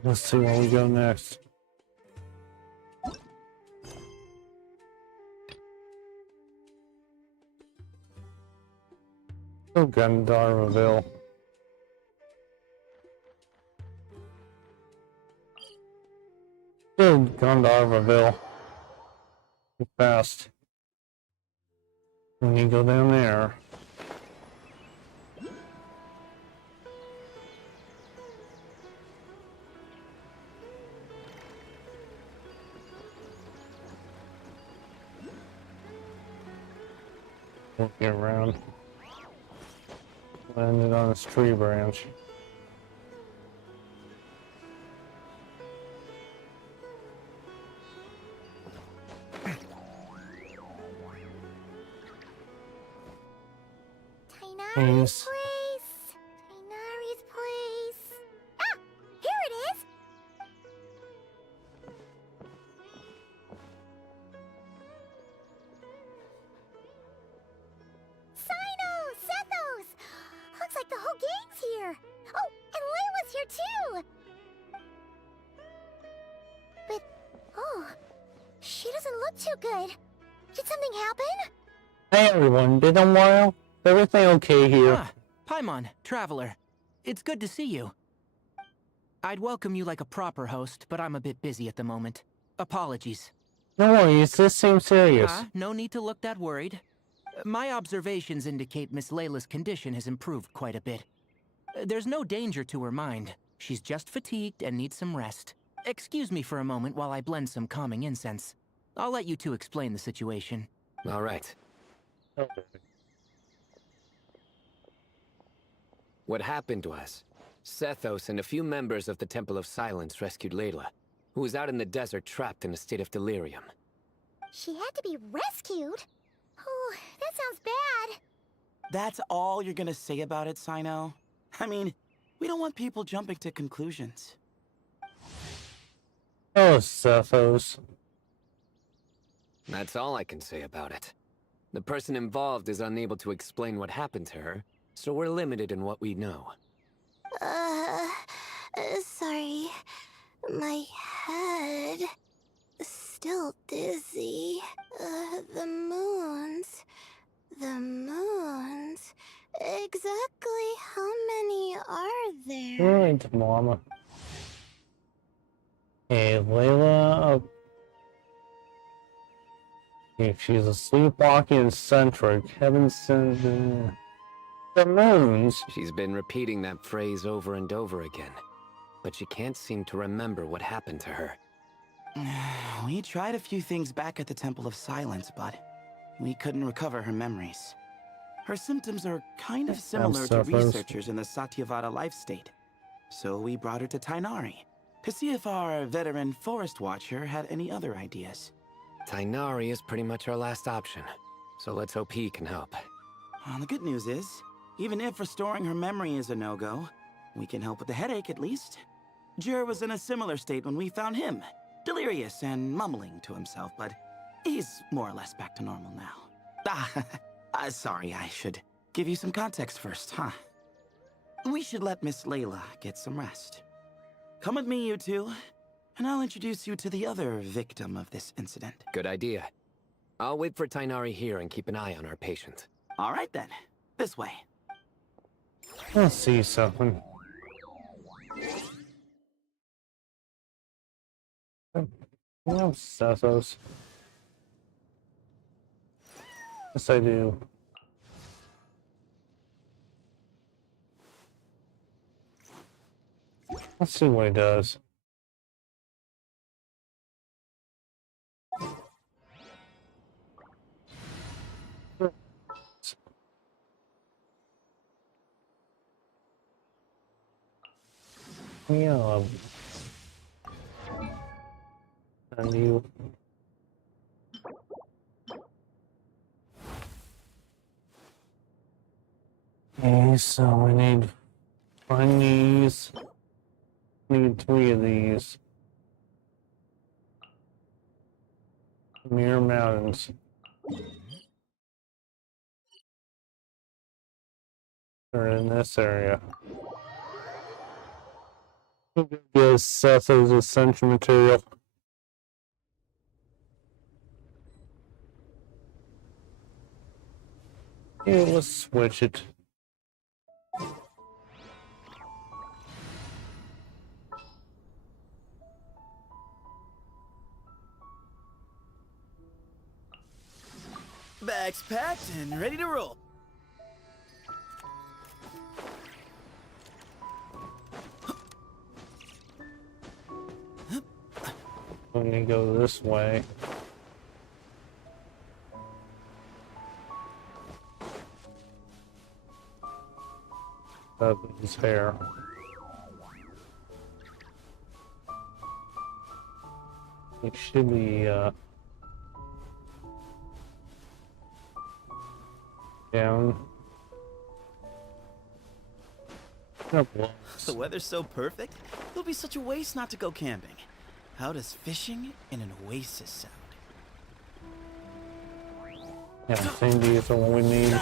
Let's see where we go next. Oh, Gandharville. Oh, Gandharville. Too fast. When you go down there. We'll get around. Landed on this tree branch. Tainari's place. Tainari's place. Ah! Here it is! Sino! Sethos! Looks like the whole gang's here. Oh, and Layla's here too! But, oh, she doesn't look too good. Did something happen? Hey everyone, been a while? Everything okay here? Ah, Paimon, Traveler. It's good to see you. I'd welcome you like a proper host, but I'm a bit busy at the moment. Apologies. No worries, this seems serious. No need to look that worried. My observations indicate Miss Layla's condition has improved quite a bit. There's no danger to her mind. She's just fatigued and needs some rest. Excuse me for a moment while I blend some calming incense. I'll let you two explain the situation. All right. Okay. What happened was, Sethos and a few members of the Temple of Silence rescued Layla, who was out in the desert trapped in a state of delirium. She had to be rescued? Oh, that sounds bad. That's all you're gonna say about it, Sino? I mean, we don't want people jumping to conclusions. Oh, Sethos. That's all I can say about it. The person involved is unable to explain what happened to her, so we're limited in what we know. Sorry. My head... still dizzy. The moons... Exactly how many are there? Right, Mama. Hey, Layla... If she's a sleepwalking eccentric, heaven sends the moons. She's been repeating that phrase over and over again, but she can't seem to remember what happened to her. We tried a few things back at the Temple of Silence, but we couldn't recover her memories. Her symptoms are kind of similar to researchers in the Satyavada life state. So we brought her to Tainari to see if our veteran forest watcher had any other ideas. Tainari is pretty much our last option, so let's hope he can help. Well, the good news is, even if restoring her memory is a no-go, we can help with the headache at least. Jur was in a similar state when we found him, delirious and mumbling to himself, but he's more or less back to normal now. Sorry, I should give you some context first, huh? We should let Miss Layla get some rest. Come with me, you two, and I'll introduce you to the other victim of this incident. Good idea. I'll wait for Tainari here and keep an eye on our patient. All right then. This way. Let's see something. No, Sethos. Yes, I do. Let's see what he does. Yeah. And you. Okay, so we need find these. Need 3 of these. Mirror Mountains. They're in this area. Yes, Seth is essential material. Yeah, let's switch it. Bags packed and ready to roll. I'm gonna go this way. Up his hair. It should be down. The weather's so perfect, it'll be such a waste not to go camping. How does fishing in an oasis sound? Yeah, Sandy is the one we need.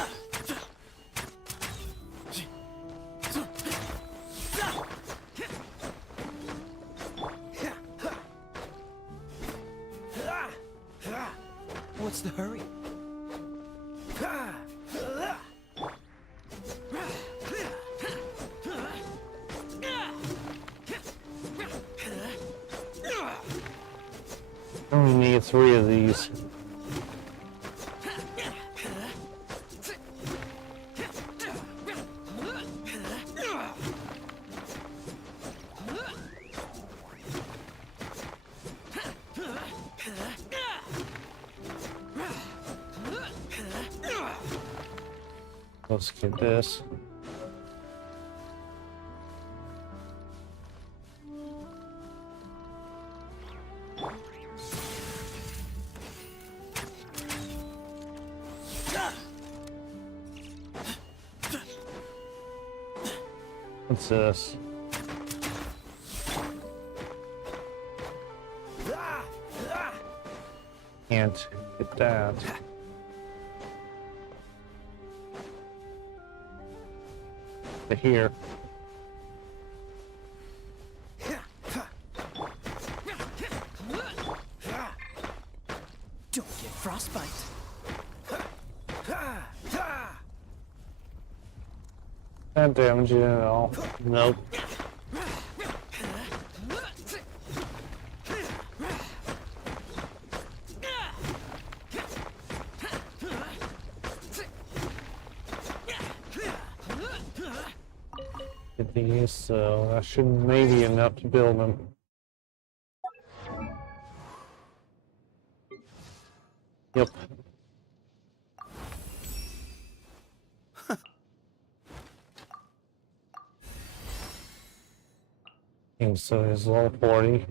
What's the hurry? We need 3 of these. Let's get this. What's this? Can't get that. To here. Don't get frostbite. Not damaging at all. Nope. Get these, so that should maybe enough to build them. Yep. And so it's level 40.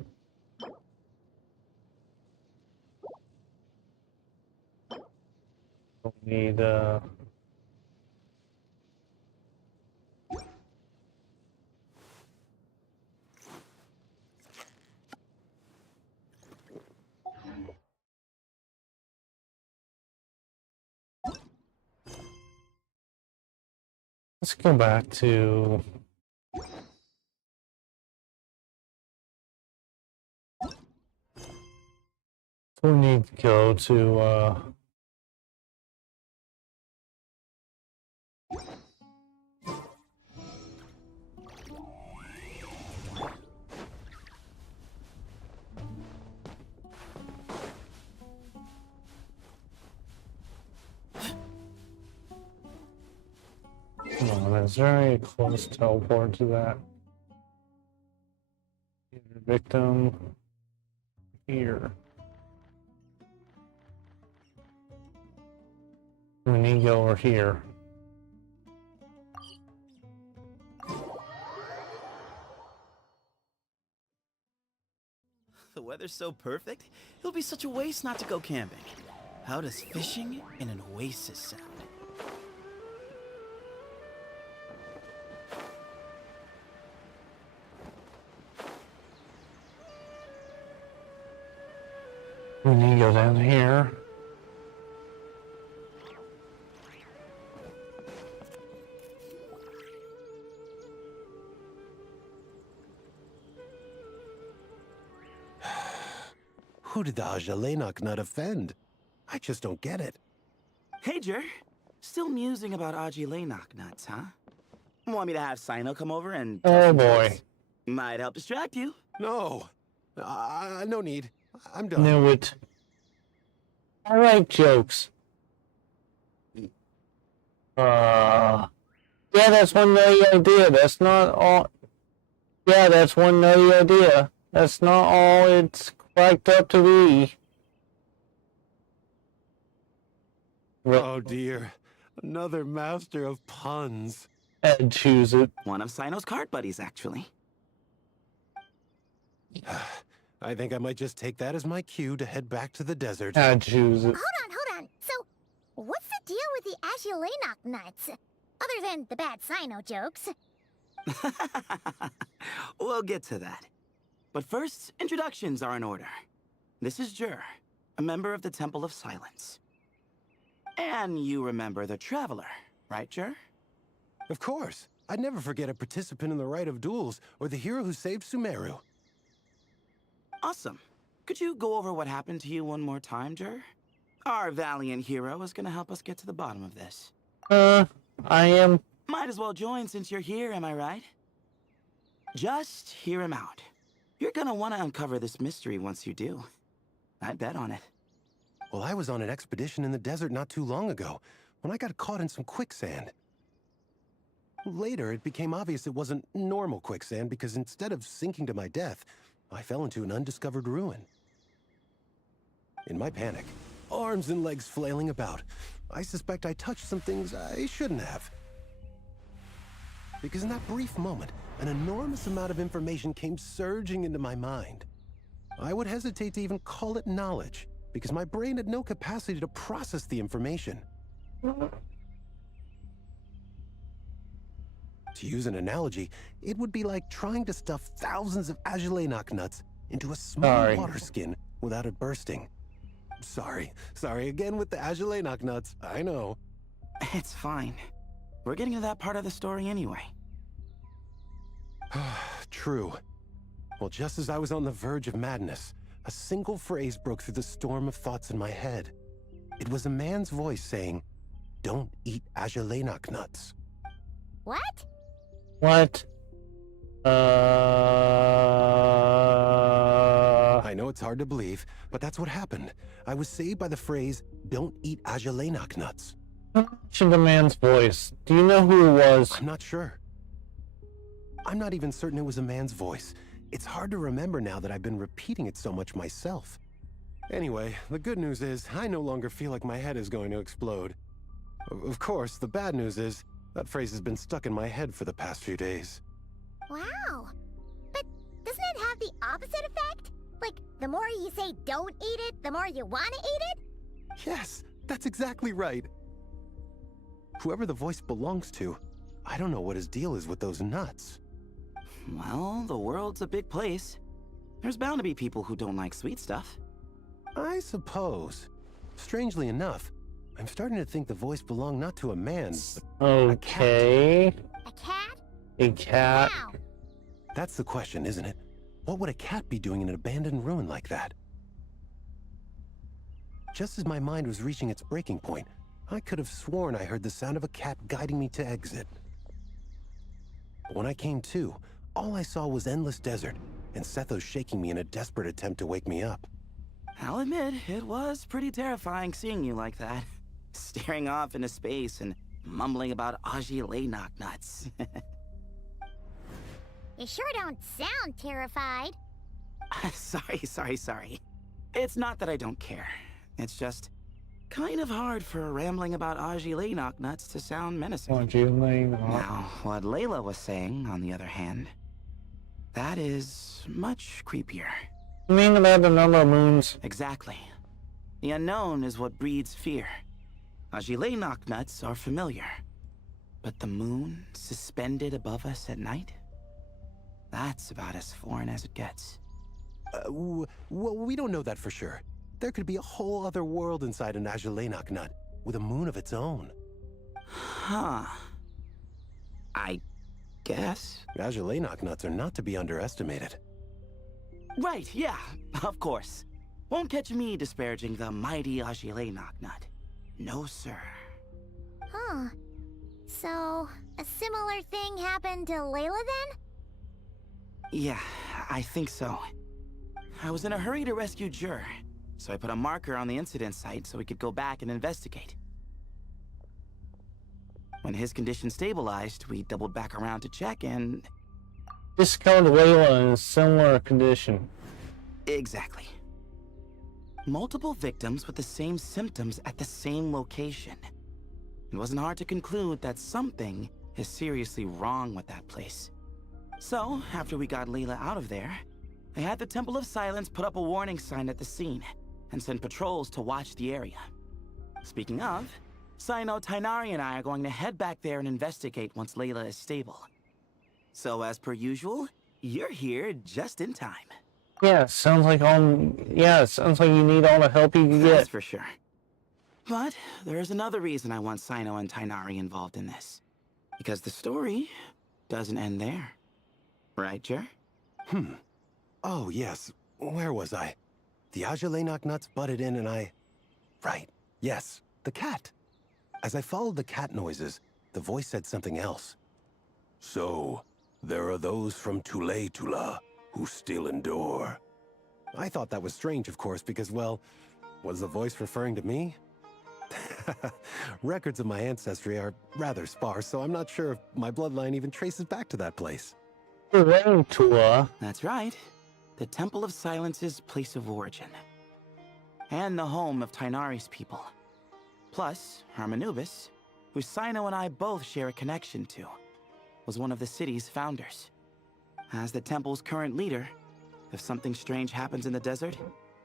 We need let's go back to we need to go to Come on, is there a close teleport to that? Victim here. We need to go over here. The weather's so perfect, it'll be such a waste not to go camping. How does fishing in an oasis sound? We need to go down here. Who did the Ajalenok nut offend? I just don't get it. Hey, Jer. Still musing about Ajilenok nuts, huh? Want me to have Sino come over and tell Oh some boy. jokes? Might help distract you. No. No need. I'm done. Knew it. I like jokes. Yeah, that's one nutty idea. That's not all. Yeah, that's one nutty idea. That's not all it's cracked up to be. Oh dear. Another master of puns. I'd choose it. One of Sino's card buddies, actually. I think I might just take that as my cue to head back to the desert. I'd choose it. Hold on. So, what's the deal with the Ajilenok nuts? Other than the bad Sino jokes. We'll get to that. But first, introductions are in order. This is Jer, a member of the Temple of Silence. And you remember the Traveler, right, Jer? Of course. I'd never forget a participant in the Rite of Duels or the hero who saved Sumeru. Awesome. Could you go over what happened to you one more time, Jer? Our valiant hero is gonna help us get to the bottom of this. I am. Might as well join since you're here, am I right? Just hear him out. You're gonna want to uncover this mystery once you do. I'd bet on it. Well, I was on an expedition in the desert not too long ago, when I got caught in some quicksand. Later, it became obvious it wasn't normal quicksand because instead of sinking to my death, I fell into an undiscovered ruin. In my panic, arms and legs flailing about, I suspect I touched some things I shouldn't have. Because in that brief moment, an enormous amount of information came surging into my mind. I would hesitate to even call it knowledge, because my brain had no capacity to process the information. To use an analogy, it would be like trying to stuff thousands of Ajilenok nuts into a small water skin without it bursting. Sorry again with the Ajilenok nuts, I know. It's fine. We're getting to that part of the story anyway. True. Well, just as I was on the verge of madness, a single phrase broke through the storm of thoughts in my head. It was a man's voice saying, "Don't eat Ajilenok nuts." What? What? I know it's hard to believe, but that's what happened. I was saved by the phrase, "Don't eat Ajilenok nuts." Mention the man's voice. Do you know who it was? I'm not sure. I'm not even certain it was a man's voice. It's hard to remember now that I've been repeating it so much myself. Anyway, the good news is I no longer feel like my head is going to explode. Of course, the bad news is that phrase has been stuck in my head for the past few days. Wow. But doesn't it have the opposite effect? Like, the more you say don't eat it, the more you want to eat it? Yes, that's exactly right. Whoever the voice belongs to, I don't know what his deal is with those nuts. Well, the world's a big place. There's bound to be people who don't like sweet stuff. I suppose. Strangely enough, I'm starting to think the voice belonged not to a man, but Okay. A cat? A cat. Wow. that's the question, isn't it? What would a cat be doing in an abandoned ruin like that? Just as my mind was reaching its breaking point, I could have sworn I heard the sound of a cat guiding me to exit. But when I came to, all I saw was endless desert, and Sethos shaking me in a desperate attempt to wake me up. I'll admit, it was pretty terrifying seeing you like that. Staring off into space and mumbling about Aji knocknuts. You sure don't sound terrified. Sorry. It's not that I don't care. It's just kind of hard for rambling about Aji knocknuts to sound menacing. Now, what Layla was saying, on the other hand, that is much creepier. You mean about the number of moons? Exactly. The unknown is what breeds fear. Aji knocknuts are familiar. But the moon suspended above us at night? That's about as foreign as it gets. Well, we don't know that for sure. There could be a whole other world inside an Ajilenak nut, with a moon of its own. Huh. I guess. Ajilenak nuts are not to be underestimated. Right, yeah, of course. Won't catch me disparaging the mighty Ajilenak nut. No, sir. Huh. So, a similar thing happened to Layla then? Yeah, I think so. I was in a hurry to rescue Jur, so I put a marker on the incident site so we could go back and investigate. When his condition stabilized, we doubled back around to check and... Discovered Layla in a similar condition. Exactly. Multiple victims with the same symptoms at the same location. It wasn't hard to conclude that something is seriously wrong with that place. So, after we got Layla out of there, I had the Temple of Silence put up a warning sign at the scene and send patrols to watch the area. Speaking of, Sino, Tighnari, and I are going to head back there and investigate once Layla is stable. So, as per usual, you're here just in time. Yeah, sounds like sounds like you need all the help you can get. That's for sure. But there's another reason I want Sino and Tighnari involved in this. Because the story doesn't end there. Right, Jer? Oh, yes. Where was I? The Ajilenak nuts butted in and I... Right. Yes. The cat. As I followed the cat noises, the voice said something else. So, there are those from Tula who still endure. I thought that was strange, of course, because, well, was the voice referring to me? Records of my ancestry are rather sparse, so I'm not sure if my bloodline even traces back to that place. Tula. That's right. The Temple of Silence's place of origin. And the home of Tighnari's people. Plus, Hermanubis, who Sino and I both share a connection to, was one of the city's founders. As the temple's current leader, if something strange happens in the desert,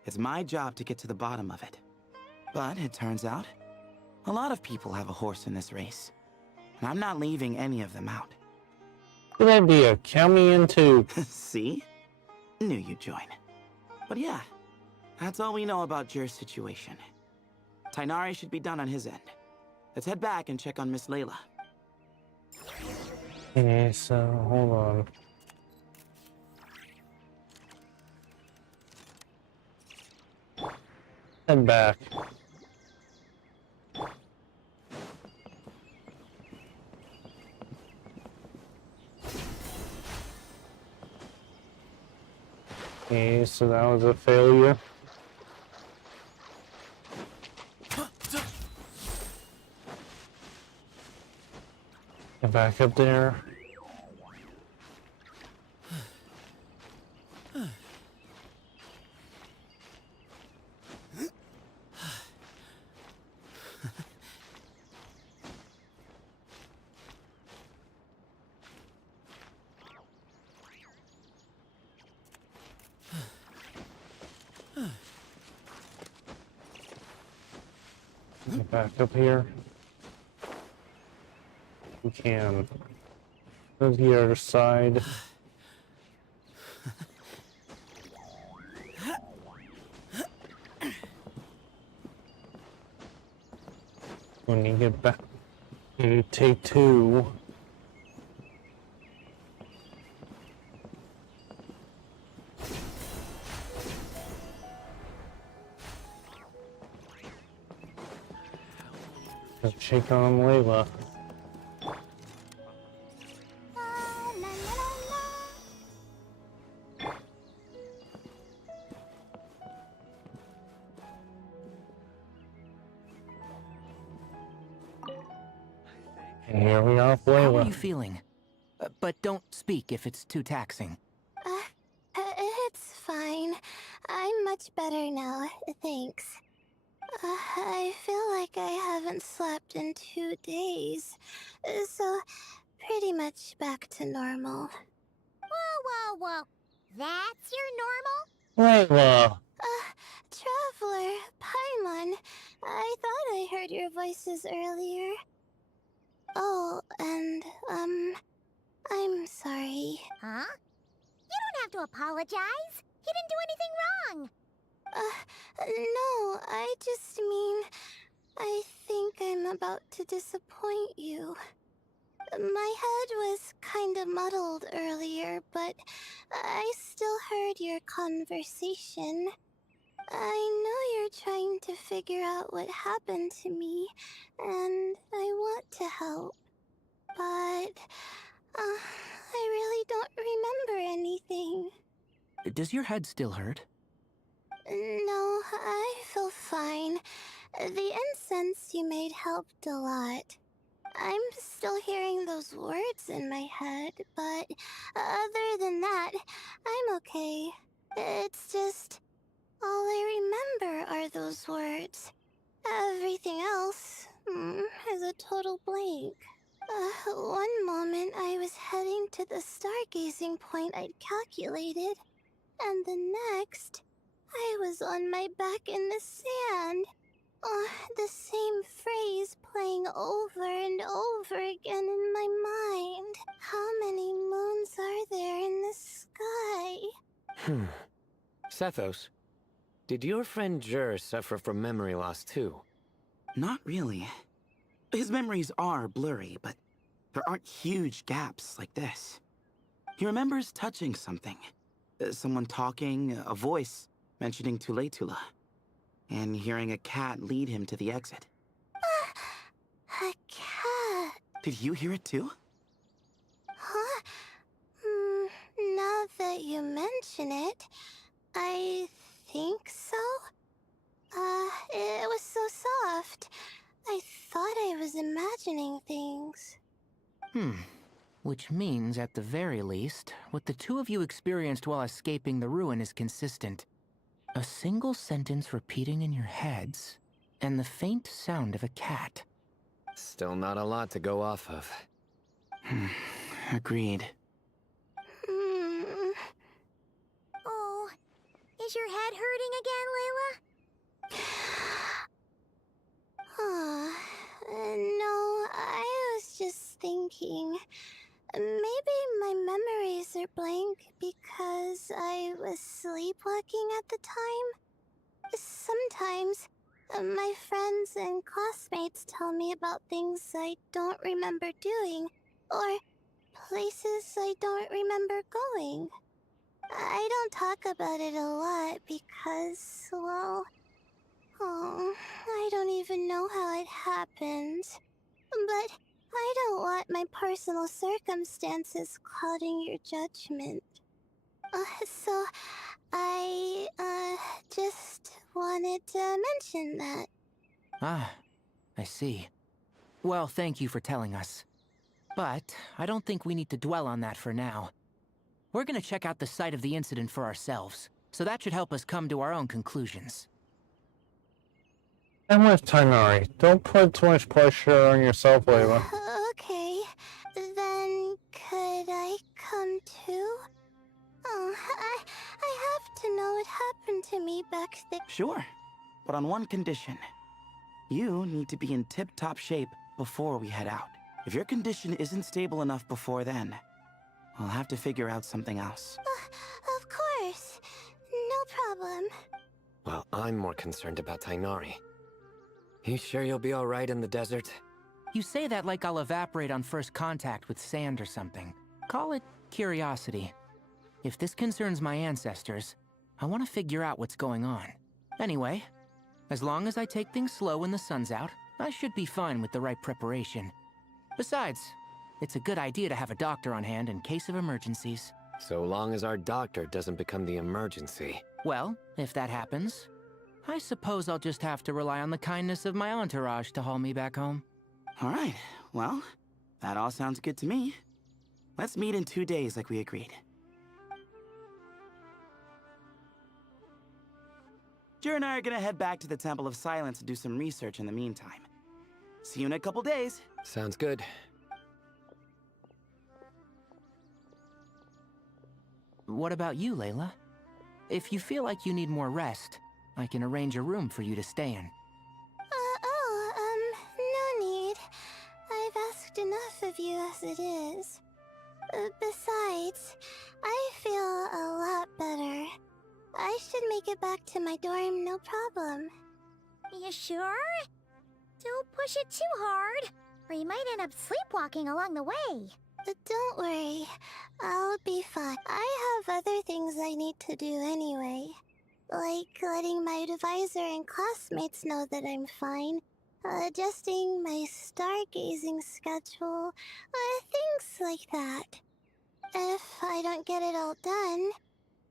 it's my job to get to the bottom of it. But it turns out, a lot of people have a horse in this race, and I'm not leaving any of them out. Good idea. Count me in too. See? Knew you'd join. But yeah, that's all we know about Jer's situation. Tighnari should be done on his end. Let's head back and check on Miss Layla. Okay, so hold on. Head back. Okay, so that was a failure. Get back up there. Get back up here. We can go to the other side. When you get back, you take two. Let's check on Layla. Here we are, How are Layla. you feeling? But don't speak if it's too taxing. It's fine. I'm much better now, thanks. I feel like I haven't slept in 2 days, so pretty much back to normal. Whoa. That's your normal? Layla! Traveler, Paimon, I thought I heard your voices earlier. Oh, and, I'm sorry. Huh? You don't have to apologize. You didn't do anything wrong. No, I just mean, I think I'm about to disappoint you. My head was kinda muddled earlier, but I still heard your conversation. I know you're trying to figure out what happened to me, and I want to help. But, I really don't remember anything. Does your head still hurt? No, I feel fine. The incense you made helped a lot. I'm still hearing those words in my head, but other than that, I'm okay. It's just, all I remember are those words. Everything else is a total blank. One moment I was heading to the stargazing point I'd calculated, and the next, I was on my back in the sand. The same phrase playing over and over again in my mind. How many moons are there in the sky? Sethos, did your friend Jur suffer from memory loss too? Not really. His memories are blurry, but there aren't huge gaps like this. He remembers touching something. Someone talking, a voice mentioning Tuletula, and hearing a cat lead him to the exit. A cat? Did you hear it too? Huh? Now that you mention it, I think so. It was so soft. I thought I was imagining things. Which means, at the very least, what the two of you experienced while escaping the ruin is consistent. A single sentence repeating in your heads, and the faint sound of a cat. Still not a lot to go off of. Agreed. Oh, is your head hurting again, Layla? No, I was just thinking. Maybe my memories are blank because I was sleepwalking at the time. Sometimes, my friends and classmates tell me about things I don't remember doing, or places I don't remember going. I don't talk about it a lot because, well, I don't even know how it happened. But I don't want my personal circumstances clouding your judgment. So I, just wanted to mention that. Ah, I see. Well, thank you for telling us. But I don't think we need to dwell on that for now. We're gonna check out the site of the incident for ourselves, so that should help us come to our own conclusions. I'm with Tighnari. Don't put too much pressure on yourself, Layla. Okay, then could I come too? I have to know what happened to me back there. Sure, but on one condition. You need to be in tip-top shape before we head out. If your condition isn't stable enough before then, I'll have to figure out something else. Of course. No problem. Well, I'm more concerned about Tighnari. You sure you'll be alright in the desert? You say that like I'll evaporate on first contact with sand or something. Call it curiosity. If this concerns my ancestors, I want to figure out what's going on. Anyway, as long as I take things slow when the sun's out, I should be fine with the right preparation. Besides, it's a good idea to have a doctor on hand in case of emergencies. So long as our doctor doesn't become the emergency. Well, if that happens, I suppose I'll just have to rely on the kindness of my entourage to haul me back home. Alright, well, That all sounds good to me. Let's meet in 2 days like we agreed. Jer and I are gonna head back to the Temple of Silence to do some research in the meantime. See you in a couple days. Sounds good. What about you, Layla? If you feel like you need more rest, I can arrange a room for you to stay in. No need. I've asked enough of you as it is. Besides, I feel a lot better. I should make it back to my dorm, no problem. You sure? Don't push it too hard, or you might end up sleepwalking along the way. Don't worry. I'll be fine. I have other things I need to do anyway. Like letting my advisor and classmates know that I'm fine. Adjusting my stargazing schedule. Things like that. If I don't get it all done,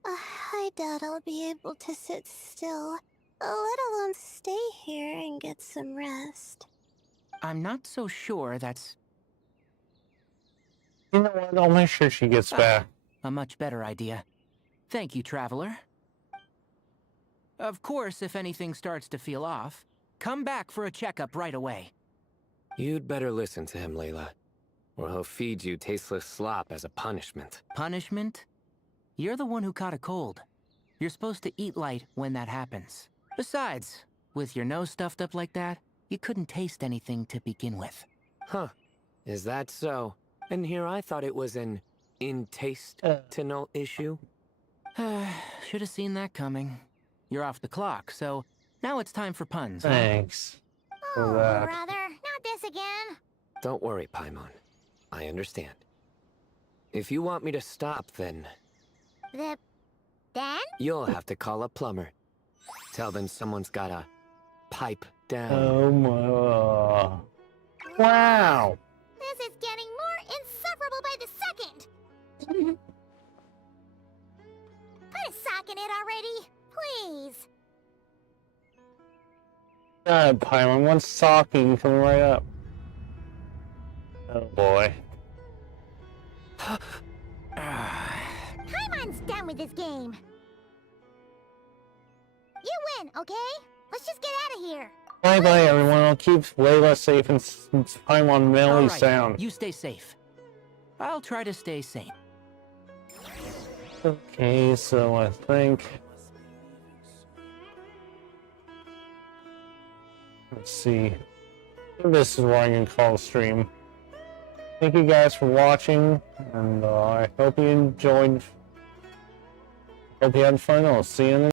I doubt I'll be able to sit still, let alone stay here and get some rest. I'm not so sure that's You know what? I'll make sure she gets back. a much better idea. Thank you, Traveler. Of course, if anything starts to feel off, come back for a checkup right away. You'd better listen to him, Layla, or he'll feed you tasteless slop as a punishment. Punishment? You're the one who caught a cold. You're supposed to eat light when that happens. Besides, with your nose stuffed up like that, you couldn't taste anything to begin with. Huh. Is that so? And here I thought it was an in-taste-to-no issue. Should have seen that coming. You're off the clock, so now it's time for puns. Thanks for Oh, that. brother, not this again. Don't worry, Paimon. I understand. If you want me to stop, then Then? you'll have to call a plumber. Tell them someone's got a pipe down. Oh my. Wow. This is getting more insufferable by the second. Put a sock in it already, please. God, Paimon, one socking coming right up. Oh boy. Paimon's done with this game. You win, okay? Let's just get out of here. Bye bye, everyone. I'll keep Layla safe and Paimon mentally All right, sound. you stay safe. I'll try to stay sane. Okay, so I think. Let's see. This is where I can call the stream. Thank you guys for watching, and I hope you enjoyed. Hope you had fun. I'll see you in the